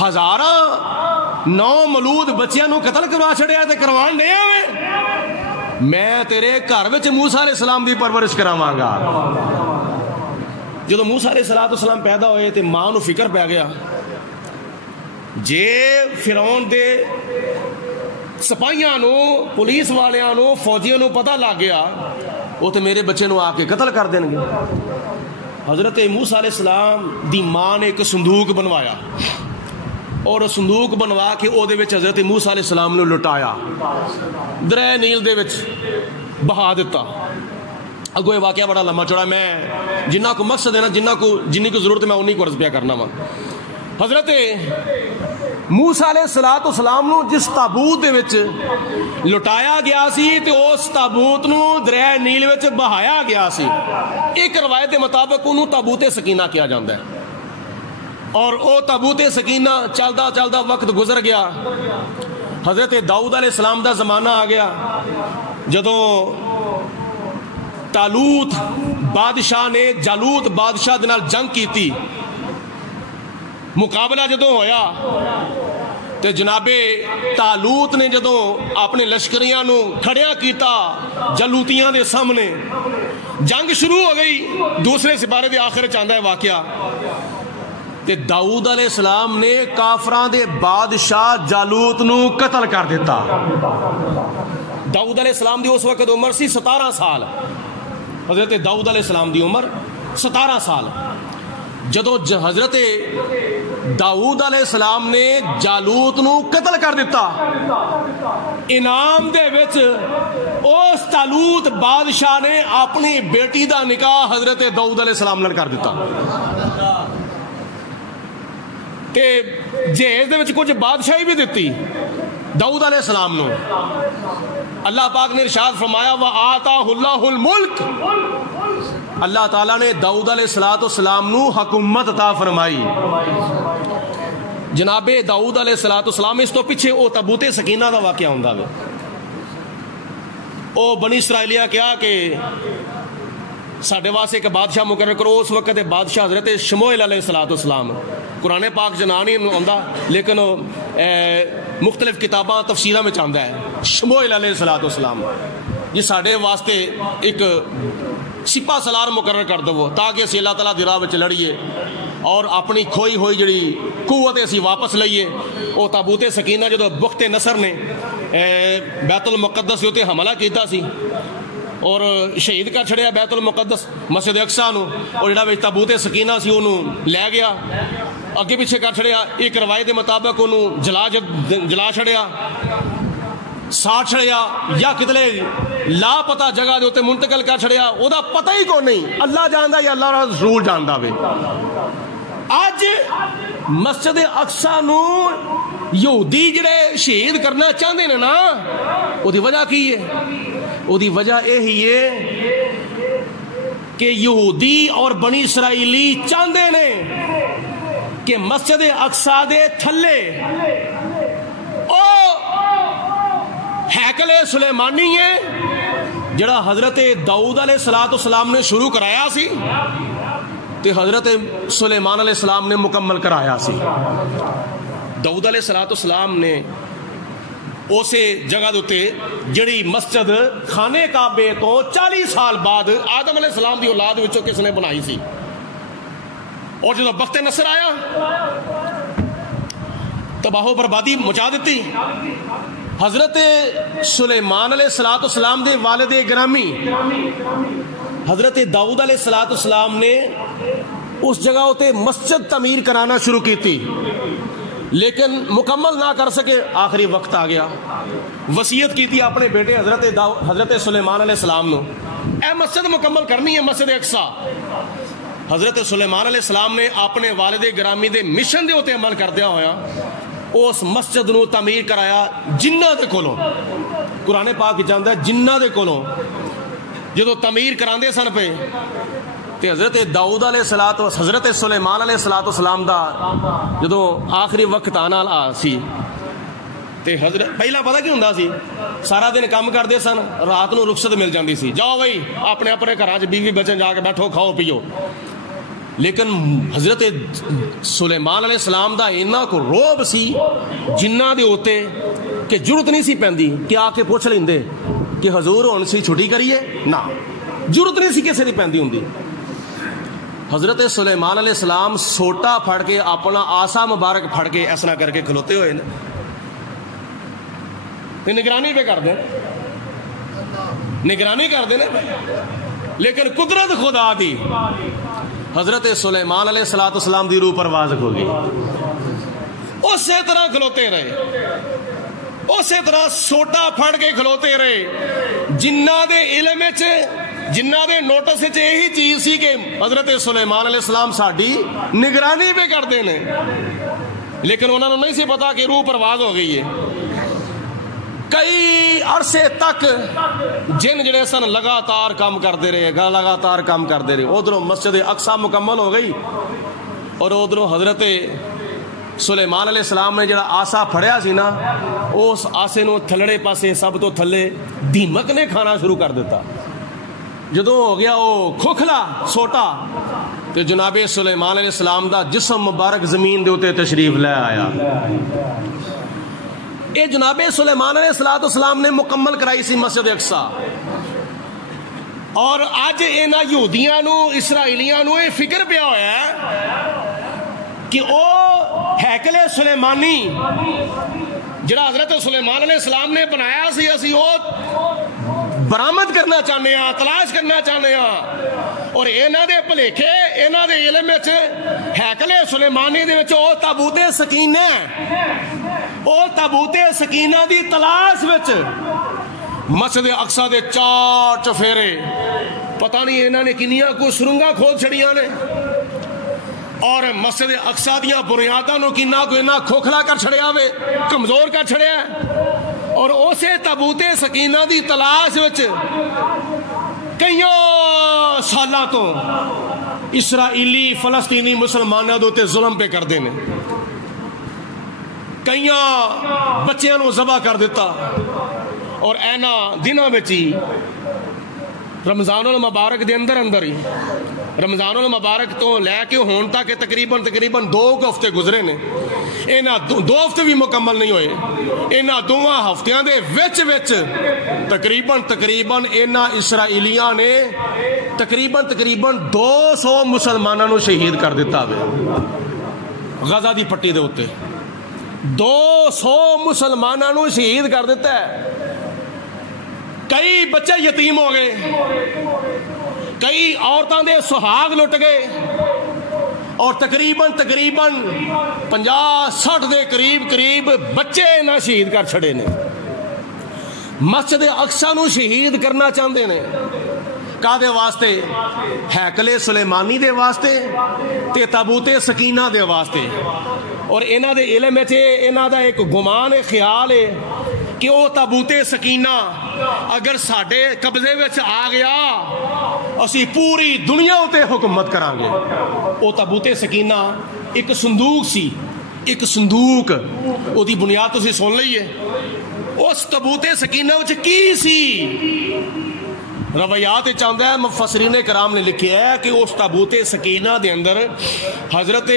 ہزاراں نو مولود بچیاں نو قتل کروا چھڑیا تے کروان نہیں آویں. میں تیرے گھر وچ موسیٰ علیہ السلام دی پرورش کراواں گا. جدو موسیٰ علیہ السلام پیدا ہوئے تے ماں نو فکر پہ گیا جے فرعون دے سپاہیاں نو پولیس والیاں نو فوجیاں نو پتہ لگ گیا وہ تے میرے بچے نو آ کے قتل کر دیں گے. حضرت موسیٰ علیہ السلام دی ماں نے ایک صندوق بنوایا اور صندوق بنوا کے او دے وچ حضرت موسیٰ علیہ السلام نو لٹایا دریا نیل دے وچ بہا دیتا. اگو یہ واقعہ بڑا لمبا چوڑا میں جنہ کو مقصد ہے نا جنی کو ضرورت میں انہی کو عرض پیا کرنا وا. حضرت موسیٰ علیہ السلام نو جس تابوت دے وچ لٹایا گیا سی تے اس تابوت نو دریا نیل وچ بہایا گیا سی. ایک روایت کے مطابق انہوں تابوت سکینہ کیا جاندہ ہے اور او تابوت سکینہ چلدا چلدا وقت گزر گیا. حضرت داؤد علیہ السلام دا زمانہ آ گیا جدوں طالوت بادشاہ نے جالوت بادشاہ دے نال جنگ کی تھی. مقابلہ جدوں ہویا تے جناب طالوت نے جدوں اپنے لشکریاں نو کھڑیا کیتا جالوتیاں دے سامنے جنگ شروع ہو گئی. دوسرے سپارے دے آخر چاندہ ہے واقعہ تے داؤد علیہ السلام نے کافراں دے بادشاہ جالوت نو قتل کر دیتا. داؤد علیہ السلام دی اس وقت عمر سی 17 سال. حضرت داؤد علیہ السلام دی عمر 17 سال. جدو حضرت داؤد علیہ السلام نے جالوت نو قتل کر دیتا انعام دے وچ اس طالوت بادشاہ نے اپنی بیٹی دا نکاح حضرت داؤد علیہ السلام نال کر دیتا. تے جہیز دے وچ کچھ بادشاہی بھی دیتی داؤد علیہ السلام نو. اللہ پاک نے ارشاد فرمایا وَآتَاهُ اللَّهُ الْمُلْكَ. اللہ تعالیٰ نے داؤد علیہ السلام نو حکومت عطا فرمائی. جناب داؤد علیہ السلام اس تو پیچھے او تابوت سکینہ دا واقعہ ہوندا وے. او بنی اسرائیلیہ کیا کہ ساڈے واسطے ایک بادشاہ مقرر کرو. اس وقت بادشاہ حضرت شموئیل علیہ السلام. قرآن پاک جنا نہیں آندا لیکن مختلف کتاباں تفسیراں میں آندا ہے شموئیل علیہ السلام. یہ ساڈے واسطے ایک سپاہ سالار مقرر کر دو تاکہ اسی اللہ تعالیٰ دی راہ وچ لڑیے اور اپنی کھوئی ہوئی جڑی قوت اسی واپس لئیے. او تابوت سکینہ جدو بخت نصر نے بیت المقدس کے اوتے حملہ کیتا سی اور شہید کر چھڑیا بیت المقدس مسجد اقصی نو اور جڑا وچ تابوت سکینہ سی اونوں لے گیا اگے پیچھے کر چھڑیا. ایک روایت کے مطابق انہوں جلا چھڑیا ساٹھ چھڑیا یا کتنے لا پتہ جگہ دے ہوتے منتقل کر چھڑیا. او دا پتہ ہی کو نہیں. اللہ جاندہ یا اللہ رسول جاندہ وے. آج مسجد اقصی نو یہودی جڑے شہید کرنا چاہتے ہیں نا او دی وجہ کی ہے؟ او دی وجہ یہی ہے کہ یہودی اور بنی اسرائیلی چاہتے ہیں کہ مسجد اقصی دے تھلے او ہیکل سلیمانی ہے جڑا حضرت داؤد علیہ السلام نے شروع کرایا سی تے حضرت سلیمان علیہ السلام نے مکمل کرایا سی. داؤد علیہ السلام نے اسے جگہ دوتے جڑی مسجد خانے کعبے تو 40 سال بعد آدم علیہ السلام دی اولاد وچوں کس نے بنائی سی. اور جب وقت نصر آیا تباہ و بربادی مچا دیتی. حضرت سلیمان علیہ السلام دے والد گرامی حضرت داؤد علیہ السلام نے اس جگہ ہوتے مسجد تعمیر کرانا شروع کی تھی لیکن مکمل نہ کر سکے. آخری وقت آ گیا وصیت کی تھی اپنے بیٹے حضرت سلیمان علیہ السلام نے اے مسجد مکمل کرنی ہے مسجد اقصی. حضرت سلیمان علیہ السلام نے اپنے والد گرامی دے مشن دے ہوتے عمل کردیا ہویا اس مسجد نو تعمیر کرایا جنہ دے کولوں. قرآن پاک جاندا ہے جنہ دے کولوں جدو تعمیر کراندے سن پہ تے حضرت داؤد علیہ الصلوۃ حضرت سلیمان علیہ الصلوۃ والسلام دا جدوں آخری وقت آنا سی تے حضرت پہلا پتہ کی ہوندا سی سارا دن کام کرتے سن رات نو رخصت مل جاندی سی جاؤ بھائی اپنے اپنے گھراں چ بیوی بچے جا کے بیٹھو کھاؤ پیو لیکن حضرت سلیمان علیہ السلام دا اینا کو روب سی جنہ دے ہوتے کہ ضرورت نہیں سی پیندی کہ آ کے پوچھ لیندے کہ حضور ہن سی چھٹی کریے نہ ضرورت نہیں سی کسے دی پیندی ہوندی حضرت سلیمان علیہ السلام سوٹا پھڑ کے اپنا آسا مبارک پھڑ کے ایسا کر کے کھلوتے ہوئے نگرانی پہ کر دیں نگرانی کر دیں لیکن قدرت خدا دی حضرت سلیمان علیہ الصلوۃ والسلام دی روح پرواز ہو گئی اسی طرح کھلوتے رہے اسی طرح سوٹا پھڑ کے کھلوتے رہے جنہ دے علم جنہ دے نوٹس یہی چیز سی کہ حضرت سلیمان علیہ السلام ساڈی نگرانی پہ کرتے ہیں لیکن انہوں نے نہیں سی پتا کہ روح پرواز ہو گئی ہے کئی عرصے تک جن جڑے سن لگاتار کام کرتے رہے لگاتار کام کرتے رہے ادھروں مسجد اقصی مکمل ہو گئی اور ادھروں حضرت سلیمان علیہ السلام نے جڑا آسا پھڑیا سی نا اس آسے نو تھلڑے پاسے سب تو تھلے دیمک نے کھانا شروع کر دیتا جدوں ہو گیا وہ کھوکھلا سوٹا تو جناب سلیمان علیہ السلام دا جسم مبارک زمین دے اوتے تشریف لے آیا اے جناب سلیمان علیہ السلام نے مکمل کرائی سی مسجد اقصی اور اج انہاں یہودیاں نو اسرائیلیاں نو یہ فکر پیا ہویا ہے کہ او ہیکل سلیمانی جڑا حضرت سلیمان علیہ السلام نے بنایا سی اسی او برآمد کرنا چاہنے ہاں تلاش کرنا چاہنے ہاں اور انہاں دے بھلیکھے انہاں دے علم وچ ہیکل سلیمانی دے وچ او تابوت سکینہ او تابوت سکینہ دی تلاش وچ مسجد اقصی دے چار چفیرے پتہ نہیں انہاں نے کنیاں کو سرنگاں کھود چھڑیاں نے اور مسجد اقصی دیاں بنیاداں نو کنا کو انہاں کھوکھلا کر چھڑیا وے کمزور کر چھڑیا اور اسے تابوت سکینہ دی تلاش وچ کئیوں سالاں تو اسرائیلی فلسطینی مسلماناں دے تے ظلم پہ کر دینے کئیاں بچیاں نو ذبح کر دیتا اور اینا دنوں میں چی رمضان المبارک دے اندر ہی رمضان المبارک تو لے کے ہون تک تقریباً 2 ہفتے گزرے نے اینا 2 ہفتے بھی مکمل نہیں ہوئے اینا 2 ہفتیاں دے وچ تقریباً اینا اسرائیلیاں نے تقریباً 200 مسلمانوں نو شہید کر دیتا ہوئے غزہ دی پٹی دے ہوتے 200 مسلمانوں نو شہید کر دیتا ہے کئی بچے یتیم ہو گئے کئی عورتوں دے سہاگ لٹ گئے اور تقریباً 50-60 دے قریب بچے نہ شہید کر چھڑے نے مسجد اقصی نو شہید کرنا چاہتے نے کا دے واسطے ہیکل سلیمانی دے واسطے تے تابوت سکینہ دے واسطے اور انہاں دے علم وچ انہاں دا ایک گمان خیال ہے کہ وہ تابوت سکینہ اگر ساڈے قبضے وچ آ گیا اسی پوری دنیا اتے حکومت کران گے وہ تابوت سکینہ ایک صندوق سی ایک صندوق او دی بنیاد تسی سن لئیے اس تابوت سکینہ وچ کی سی روایات چاہتا ہے مفسرین کرام نے لکھیا ہے کہ اس تابوت سکینہ دے اندر حضرت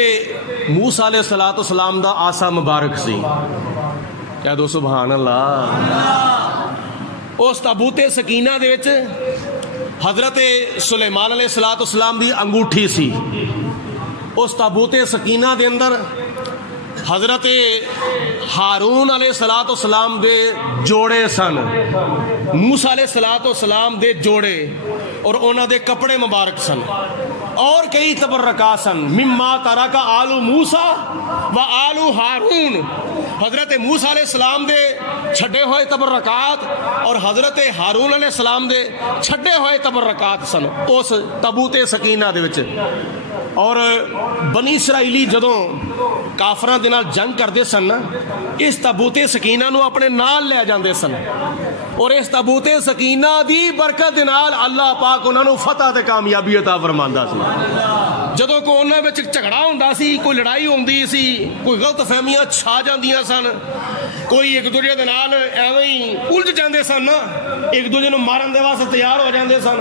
موسیٰ علیہ السلام دا آسا مبارک سی کہہ دو سبحان اللہ اس تابوت سکینہ دے وچ حضرت سلیمان علیہ السلام دی انگوٹھی سی اس تابوت سکینہ دے اندر حضرت ہارون علیہ السلام دے جوڑے سن موسیٰ علیہ السلام دے جوڑے اور انہاں دے کپڑے مبارک سن اور کئی تبرکات سن مما ترک آل موسیٰ و آل ہارون حضرت موسیٰ علیہ السلام دے چھڑے ہوئے تبرکات اور حضرت ہارون علیہ السلام دے چھڑے ہوئے تبرکات سن اس تابوت سکینہ دے وچ اور بنی اسرائیلی جدوں کافراں دے نال جنگ کردے سن نا اس تابوت سکینہ نو اپنے نال لے جاندے سن اور اس تابوت سکینہ دی برکت دے نال اللہ پاک انہاں نو فتح تے کامیابی عطا فرماندا سی جدوں کوئی انہاں وچ جھگڑا ہوندا سی کوئی لڑائی ہوندی سی کوئی غلط فہمیاں چھا جاندیاں سن کوئی ایک دوجے دے نال ایویں ہی الجھ جاندے سن نا ایک دوجے نو مارن دے واسطے تیار ہو جاندے سن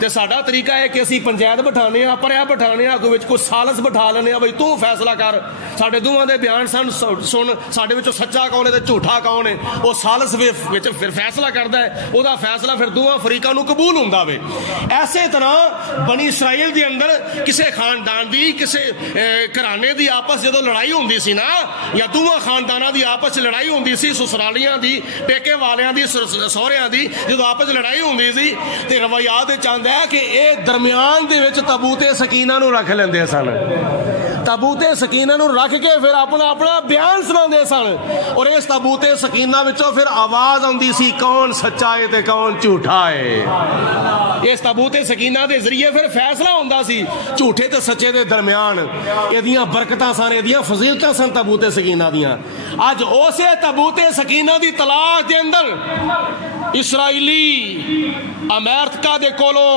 تے ساڈا طریقہ ہے کہ اسی پنچایت بٹھانے ہاں پریا بٹھانے ہاں کوئی سالس بٹھا لینے ہاں بھائی تو فیصلہ کر ساڈے دوواں دے بیان سن سن ساڈے وچوں سچا کون ہے تے جھوٹا کون ہے وہ سالس وچ پھر فیصلہ کردا ہے او دا فیصلہ پھر دوواں فریقاں نو قبول ہوندا وے ایسے طرح بنی اسرائیل دے اندر کسے خاندان دی کسے گھرانے دی آپس جدوں لڑائی ہوندی سی نا یا دوواں خانداناں دی آپس لڑائی ہوندی سی سسرالیاں دی پیکے والیاں دی سہریاں دی جدوں آپس لڑائی ہوندی سی تے روایات چاہندا ہے کہ اے درمیان دے وچ تابوت سکینہ نو رکھ لیندے سن تابوت سکینہ نو رکھ کے پھر اپنا بیان سناندے سن اور اس تابوت سکینہ وچوں پھر آواز آندی سی کون سچا ہے تے کون جھوٹا ہے اس تابوت سکینہ دے ذریعے پھر فیصلہ ہوندا سی جھوٹے تے سچے دے درمیان ایدیاں برکتاں سن ایدیاں فضیلتاں سن تابوت سکینہ دیاں اج اسے تابوت سکینہ دی تلاش دے اندر اسرائیلی امریکہ دے کولوں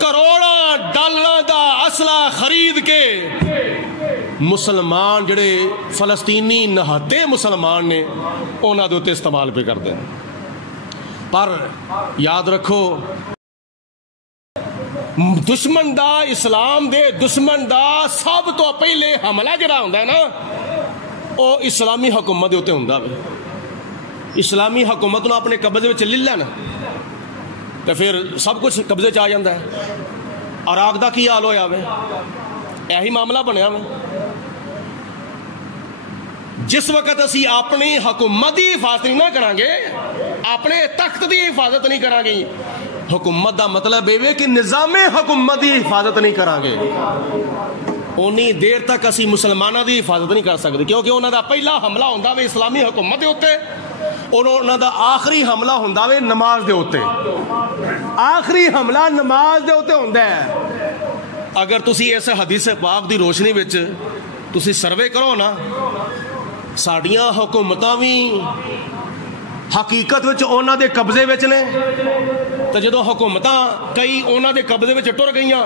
کروڑاں ڈالراں دا اسلحہ خرید کے مسلمان جڑے فلسطینی نہتے مسلمان نے انہاں دے اوتے استعمال پہ کردے ہیں پر یاد رکھو دشمن دا اسلام دے دشمن دا سب تو پہلے حملہ جڑا ہوندا ہے نا او اسلامی حکومت دے اوتے ہوندا ہے اسلامی حکومت نو اپنے قبضے وچ لے لین تے پھر سب کچھ قبضے چ آ جاندا ہے عراق دا کی حال ہویا وے یہی معاملہ بنیا وے جس وقت اسی اپنی حکومت دی حفاظت نہیں نہ کران گے اپنے تخت دی حفاظت نہیں کران گے حکومت دا مطلب یہ کہ نظام حکومت دی حفاظت نہیں کران گے اونی دیر تک اسی مسلمانوں دی حفاظت نہیں کر سکتے کیونکہ انہاں دا پہلا حملہ ہوندا وے اسلامی حکومت دے اوتے اور انہاں دا آخری حملہ ہوندا وے نماز دے اوتے آخری حملہ نماز دے اوتے ہوندا ہے اگر تسی اس حدیث پاک دی روشنی وچ تسی سروے کرو نا ساڈیاں حکومتاں وی حقیقت وچ انہاں دے قبضے وچ نے تے جدوں حکومتاں کئی انہاں دے قبضے وچ ٹر گئیاں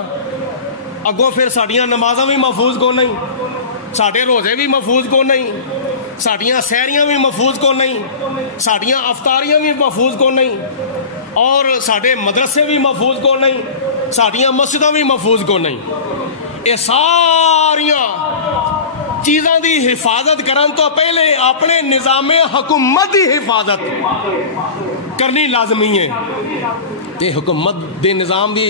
اگوں پھر ساڈیاں نمازاں بھی محفوظ کو نہیں ساڈے روزے بھی محفوظ کو نہیں ساڈیاں سحریاں بھی محفوظ کو نہیں ساڈیاں افطاریاں بھی محفوظ کو نہیں اور ساڈے مدرسے بھی محفوظ کو نہیں ساڈیاں مسجداں بھی محفوظ کو نہیں یہ ساریاں چیزاں دی حفاظت کرن تو پہلے اپنے نظام حکومت دی حفاظت کرنی لازمی ہے تے حکومت دے نظام دی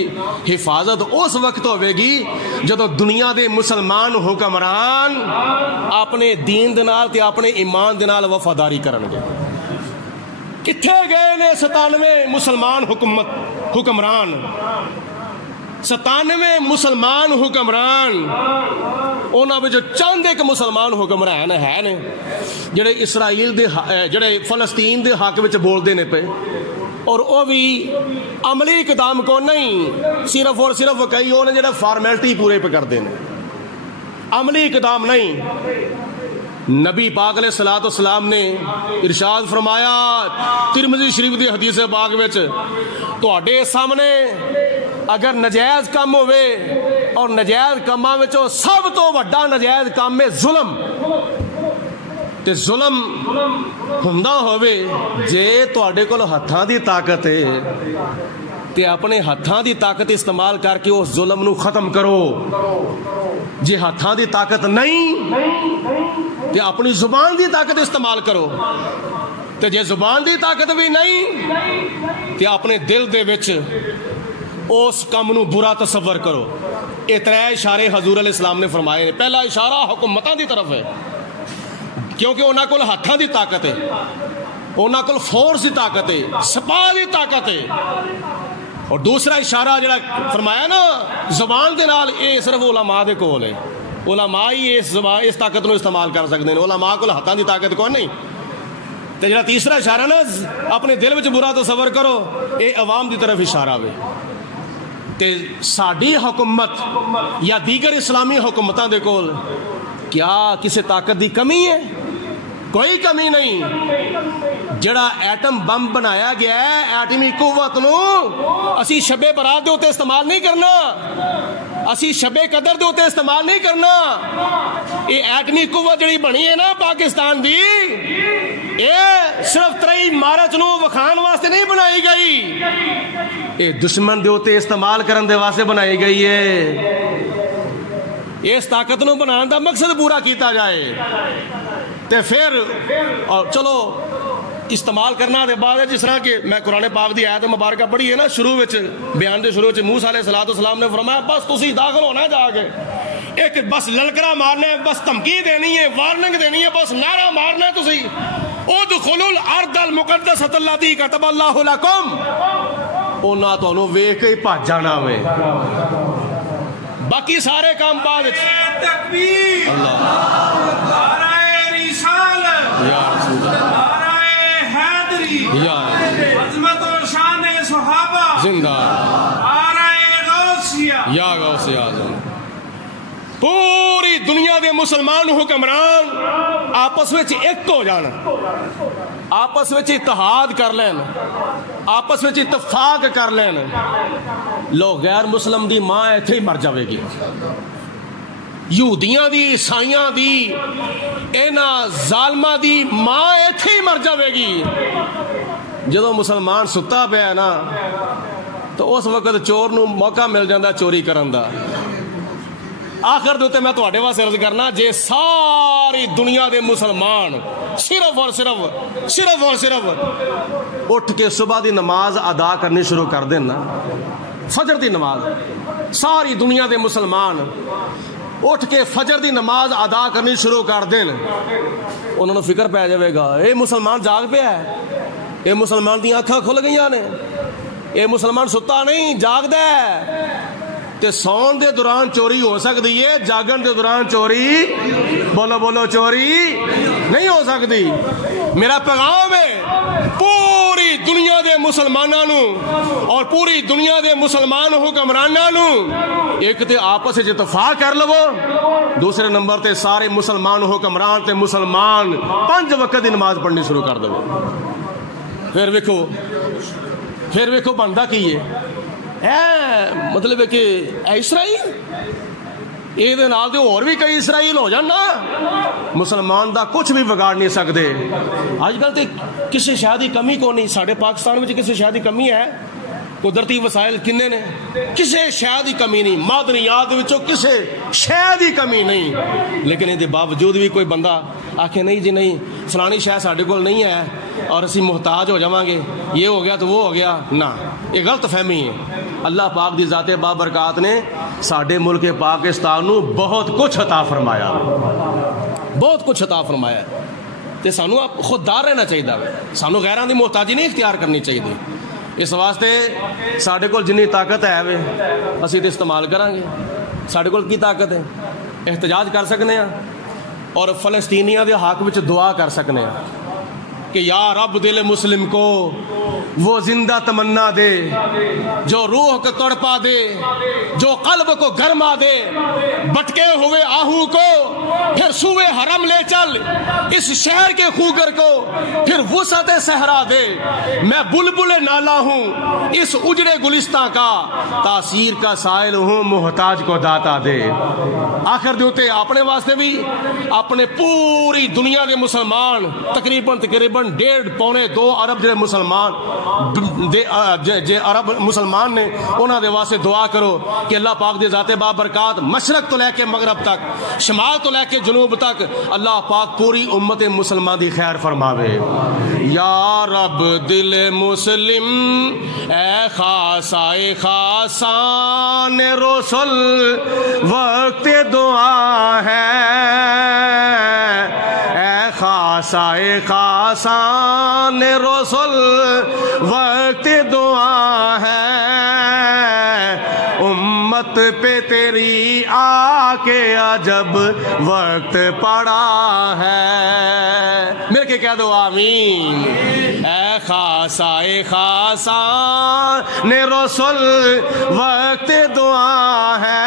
حفاظت اس وقت ہوئے گی جدو دنیا دے مسلمان حکمران اپنے دین دے نال تے اپنے ایمان دے نال وفاداری کرن گے کتھے گئے نے 97 مسلمان حکمران 97 مسلمان حکمران انہاں وچ چند ایک مسلمان حکمران ہے نے جڑے اسرائیل دے جڑے فلسطین دے حق وچ بولدے نے پے اور وہ بھی عملی اقدام کو نہیں صرف اور صرف کئی وہ نے جڑے فارمیلٹی پورے پہ کرتے ہیں عملی اقدام نہیں نبی پاک علیہ الصلوۃ والسلام نے ارشاد فرمایا ترمذی شریف دی حدیث پاک وچ تواڈے سامنے اگر نجائز کام ہوئے اور نجائز کاماں وچوں سب تو وڈا نجائز کام ہے ظلم تے ظلم ہوندا ہوئے جے تواڈے کول ہتھاں دی طاقت ہے تے اپنے ہتھاں دی طاقت استعمال کر کے اس ظلم نو ختم کرو جے ہتھاں دی طاقت نہیں تے اپنی زبان دی طاقت استعمال کرو تے جے زبان دی طاقت بھی نہیں تے اپنے دل دے وچ اس کام نو برا تصور کرو یہ 3 اشارے حضور علیہ السلام نے فرمائے ہیں پہلا اشارہ حکومتاں دی طرف ہے کیونکہ انہاں کول ہاتھاں دی طاقت ہے انہاں کول فورس دی طاقت ہے سپاہ دی طاقت ہے اور دوسرا اشارہ جڑا فرمایا نا زبان دے نال اے صرف علماء دے کول ہے علماء ہی اس طاقت نو استعمال کر سکتے ہیں علماء کول ہاتھاں دی طاقت کوئی نہیں تے جڑا تیسرا اشارہ نا اپنے دل وچ برا تصور کرو اے عوام دی طرف اشارہ ہے تے ساڈی حکومت یا دیگر اسلامی حکومتاں دے کول کیا کسی طاقت دی کمی ہے؟ کوئی کمی نہیں. جڑا ایٹم بم بنایا گیا ہے ایٹمی قوت نو اسی شب برات دے اوتے استعمال نہیں کرنا, اسی شب قدر دے اوتے استعمال نہیں کرنا. یہ ایٹمی قوت جڑی بنی ہے نا پاکستان دی, یہ صرف 23 مارچ نو وکھان واسطے نہیں بنائی گئی, یہ دشمن دے اوتے استعمال کرن دے واسطے بنائی گئی ہے. اس طاقت نو بنان دا مقصد پورا کیتا جائے تے پھر چلو استعمال کرنا دے بعد. جس طرح کہ میں قرآن پاک دی آیت مبارکہ پڑھی ہے نا, شروع وچ بیان دے شروع وچ موسیٰ علیہ السلام نے فرمایا بس تسی داخل ہونا جا کے, ایک بس للکرا مارنا ہے, بس دھمکی دینی ہے, وارننگ دینی ہے, بس نعرہ مارنا ہے تسی ادخلوا الارض المقدسۃ التی کتب اللہ لکم. انہاں تانوں ویکھ کے بھج جانا وے, باقی سارے کام بعد. تکبیر, نعرہ رسالت, یا رسول اللہ, نعرہ حیدری, یا عظمت و شان صحابہ زندہ, نعرہ غوثیہ, یا غوث اعظم. پوری دنیا دے مسلمان حکمران آپس وچ ایک ہو جان, آپس وچ اتحاد کر لین, آپس وچ اتفاق کر لین. لو غیر مسلم دی ماں ایتھے ہی مر جاوے گی, یہودیاں دی, عیسائیاں دی, اینا ظالمہ دی ماں ایتھے ہی مر جاوے گی. جدو مسلمان ستا پیا نا تو اس وقت چور نو موقع مل جاندہ چوری کرن دا. آخر دوتے میں تواڈے واسطے عرض کرنا, جے ساری دنیا دے مسلمان صرف اور صرف اٹھ کے صبح دی نماز ادا کرنی شروع کر دینا, فجر دی نماز, ساری دنیا دے مسلمان اٹھ کے فجر دی نماز ادا کرنی شروع کر دین, انہوں نے فکر پہ جائے گا اے مسلمان جاگ پیا ہے, اے مسلمان دی آنکھاں کھل گئیاں نے, اے مسلمان ستا نہیں جاگدا ہے. تے سون دے دوران چوری ہو سکتی ہے, جاگن دے دوران چوری بولو چوری نہیں ہو سکتی. میرا پیغام ہے پوری دنیا دے مسلماناں نو اور پوری دنیا دے مسلمان حکمراناں نو, ایک تے آپس وچ اتفاق کر لو, دوسرے نمبر تے سارے مسلمان حکمران تے مسلمان 5 وقت دی نماز پڑھنی شروع کر دو. پھر ویکھو بندا کی ہے. مطلب ہے کہ اسرائیل یہ اور بھی کئی اسرائیل ہو جان نا, مسلمان دا کچھ بھی بگاڑ نہیں سکتے. آج کل تو کسی شاید کی کمی کو نہیں, سارے پاکستان میں کسی شاید کی کمی ہے, قدرتی وسائل کنے نے, کسی شاید کی کمی نہیں, معدنیات وچوں کسی شاید کی کمی نہیں, لیکن یہ باوجود بھی کوئی بندہ آکھے نہیں جی نہیں فلانی شاید ساڈے کول نہیں ہے اور اسی محتاج ہو جاواں گے, یہ ہو گیا تو وہ ہو گیا. نہ, یہ غلط فہمی ہے. اللہ پاک دی ذات بابرکات نے ساڈے ملک پاکستان نو بہت کچھ عطا فرمایا, بہت کچھ عطا فرمایا, تے سانو خوددار رہنا چاہیے, سانو غیراں دی محتاجی نہیں اختیار کرنی چاہیے. اس واسطے ساڈے کول جنی طاقت ہے وے اسی تے استعمال کریں گے. ساڈے کول کی طاقت ہے؟ احتجاج کر سکنے ہیں اور فلسطینیاں دے حق وچ دعا کر سکنے ہیں کہ یا رب دل مسلم کو وہ زندہ تمنا دے جو روح کو تڑپا دے, جو قلب کو گرما دے, بٹکے ہوئے آہو کو پھر سوئے حرم لے چل, اس شہر کے خوگر کو پھر وسعت صحرا دے. میں بلبل نالا ہوں اس اجڑے گلستان کا, تاثیر کا سائل ہوں محتاج کو داتا دے. آخر دیوتے اپنے واسطے بھی, اپنے پوری دنیا کے مسلمان تقریباً 1.5-2 ارب جڑے مسلمان جے عرب مسلمان نے, انہاں دے واسطے دعا کرو کہ اللہ پاک دے ذات بابرکات مشرق تو لے کے مغرب تک, شمال تو لے کے جنوب تک, اللہ پاک پوری امت مسلمان دی خیر فرماوے. یا رب دل مسلم اے خاصائے خاصان رسول وقت دعا ہے, اے خاصائے خاصان رسول وقت دعا ہے, امت پہ تیری آ کے عجب وقت پڑا ہے. میرے کے کہہ دو آمین. اے خاصا نے رسول وقت دعا ہے,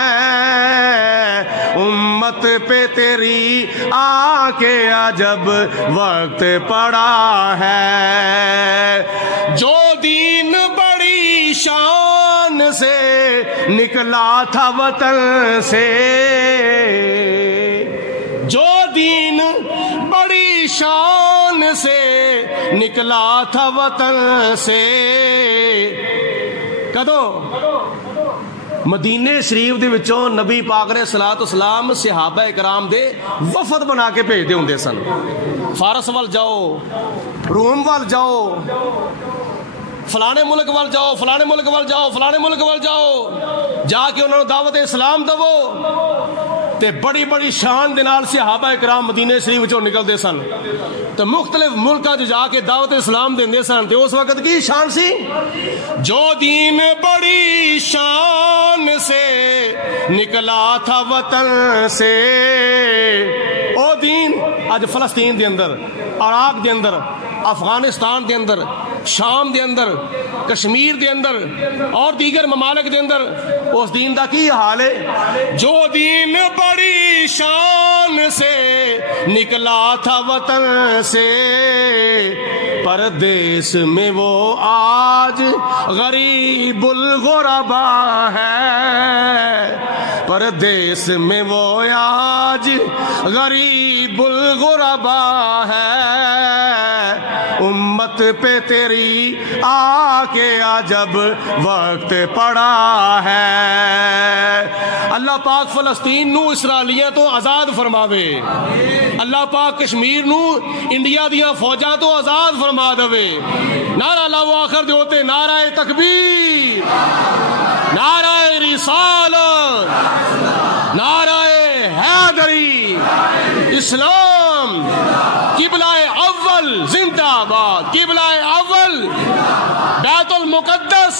امت پہ تیری آ کے عجب وقت پڑا ہے. جو دین بڑی شان سے نکلا تھا وطن سے, جو دین بڑی شان سے نکلا تھا وطن سے, کدو مدینے شریف دے وچوں نبی پاک علیہ الصلوۃ والسلام صحابہ کرام دے وفد بنا کے بھیجدے ہوندے سن. فارس وال جاؤ, روم وال جاؤ, فلانے ملک وال جاؤ, فلانے ملک وال جاؤ, فلانے ملک وال جاؤ, جا کے انہوں نے دعوت اسلام دو. تے بڑی بڑی شان دے نال صحابہ کرام مدینے شریف وچوں نکلدے سن تے مختلف ملکاں وچ جا کے دعوت اسلام دیندے سن. تے اس وقت کی شان سی, جو دین بڑی شان سے نکلا تھا وطن سے. او دین اج فلسطین دے اندر, عراق دے اندر, افغانستان دے اندر, شام دے اندر, کشمیر دے اندر اور دیگر ممالک دے اندر اس دین دا کی حال ہے؟ جو دین بڑی شان سے نکلا تھا وطن سے, پردیس میں وہ آج غریب الغربا ہے. پردیس میں وہ آج غریب الغربا ہے. امت پہ تیری آ کے عجب وقت پڑا ہے. اللہ پاک فلسطین نو اسرائیلیاں تو آزاد فرماوے. اللہ پاک کشمیر نو انڈیا دیاں فوجاں تو آزاد فرما دے. نعرہ لاؤ آخر دے ہوتے نعرہ تکبیر, نعرہ رسالت, نعرہ حیدری, اسلام, قبلہ اول زندہ آباد, قبلہ اول بیت المقدس,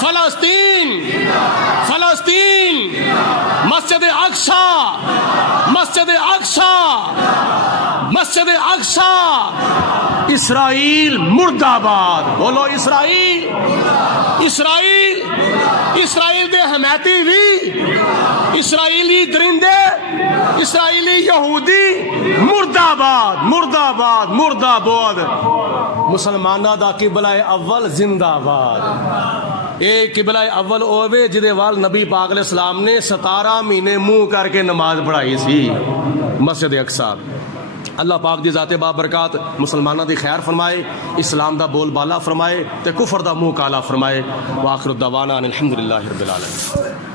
فلسطین, فلسطین, مسجد اقصی, مسجد اقصی, مسجد اقصی, اسرائیل مرد آباد. بولو اسرائیل, اسرائیل, اسرائیل دے حمیتی بھی, اسرائیلی درندے, اسرائیلی یہودی مرد آباد, مرد آباد, مرد آباد. مسلمانہ دا قبلہ اول زندہ آباد. اے قبلہ اول اوے جدے وال نبی پاک علیہ السلام نے 17 مہینے منہ کر کے نماز پڑھائی سی, مسجد اقصی. اللہ پاک دی ذات بابرکات مسلمانہ دی خیر فرمائے, اسلام دا بول بالا فرمائے تے کفر دا منہ کالا فرمائے. وآخر الدعوانا الحمدللہ رب العالمین.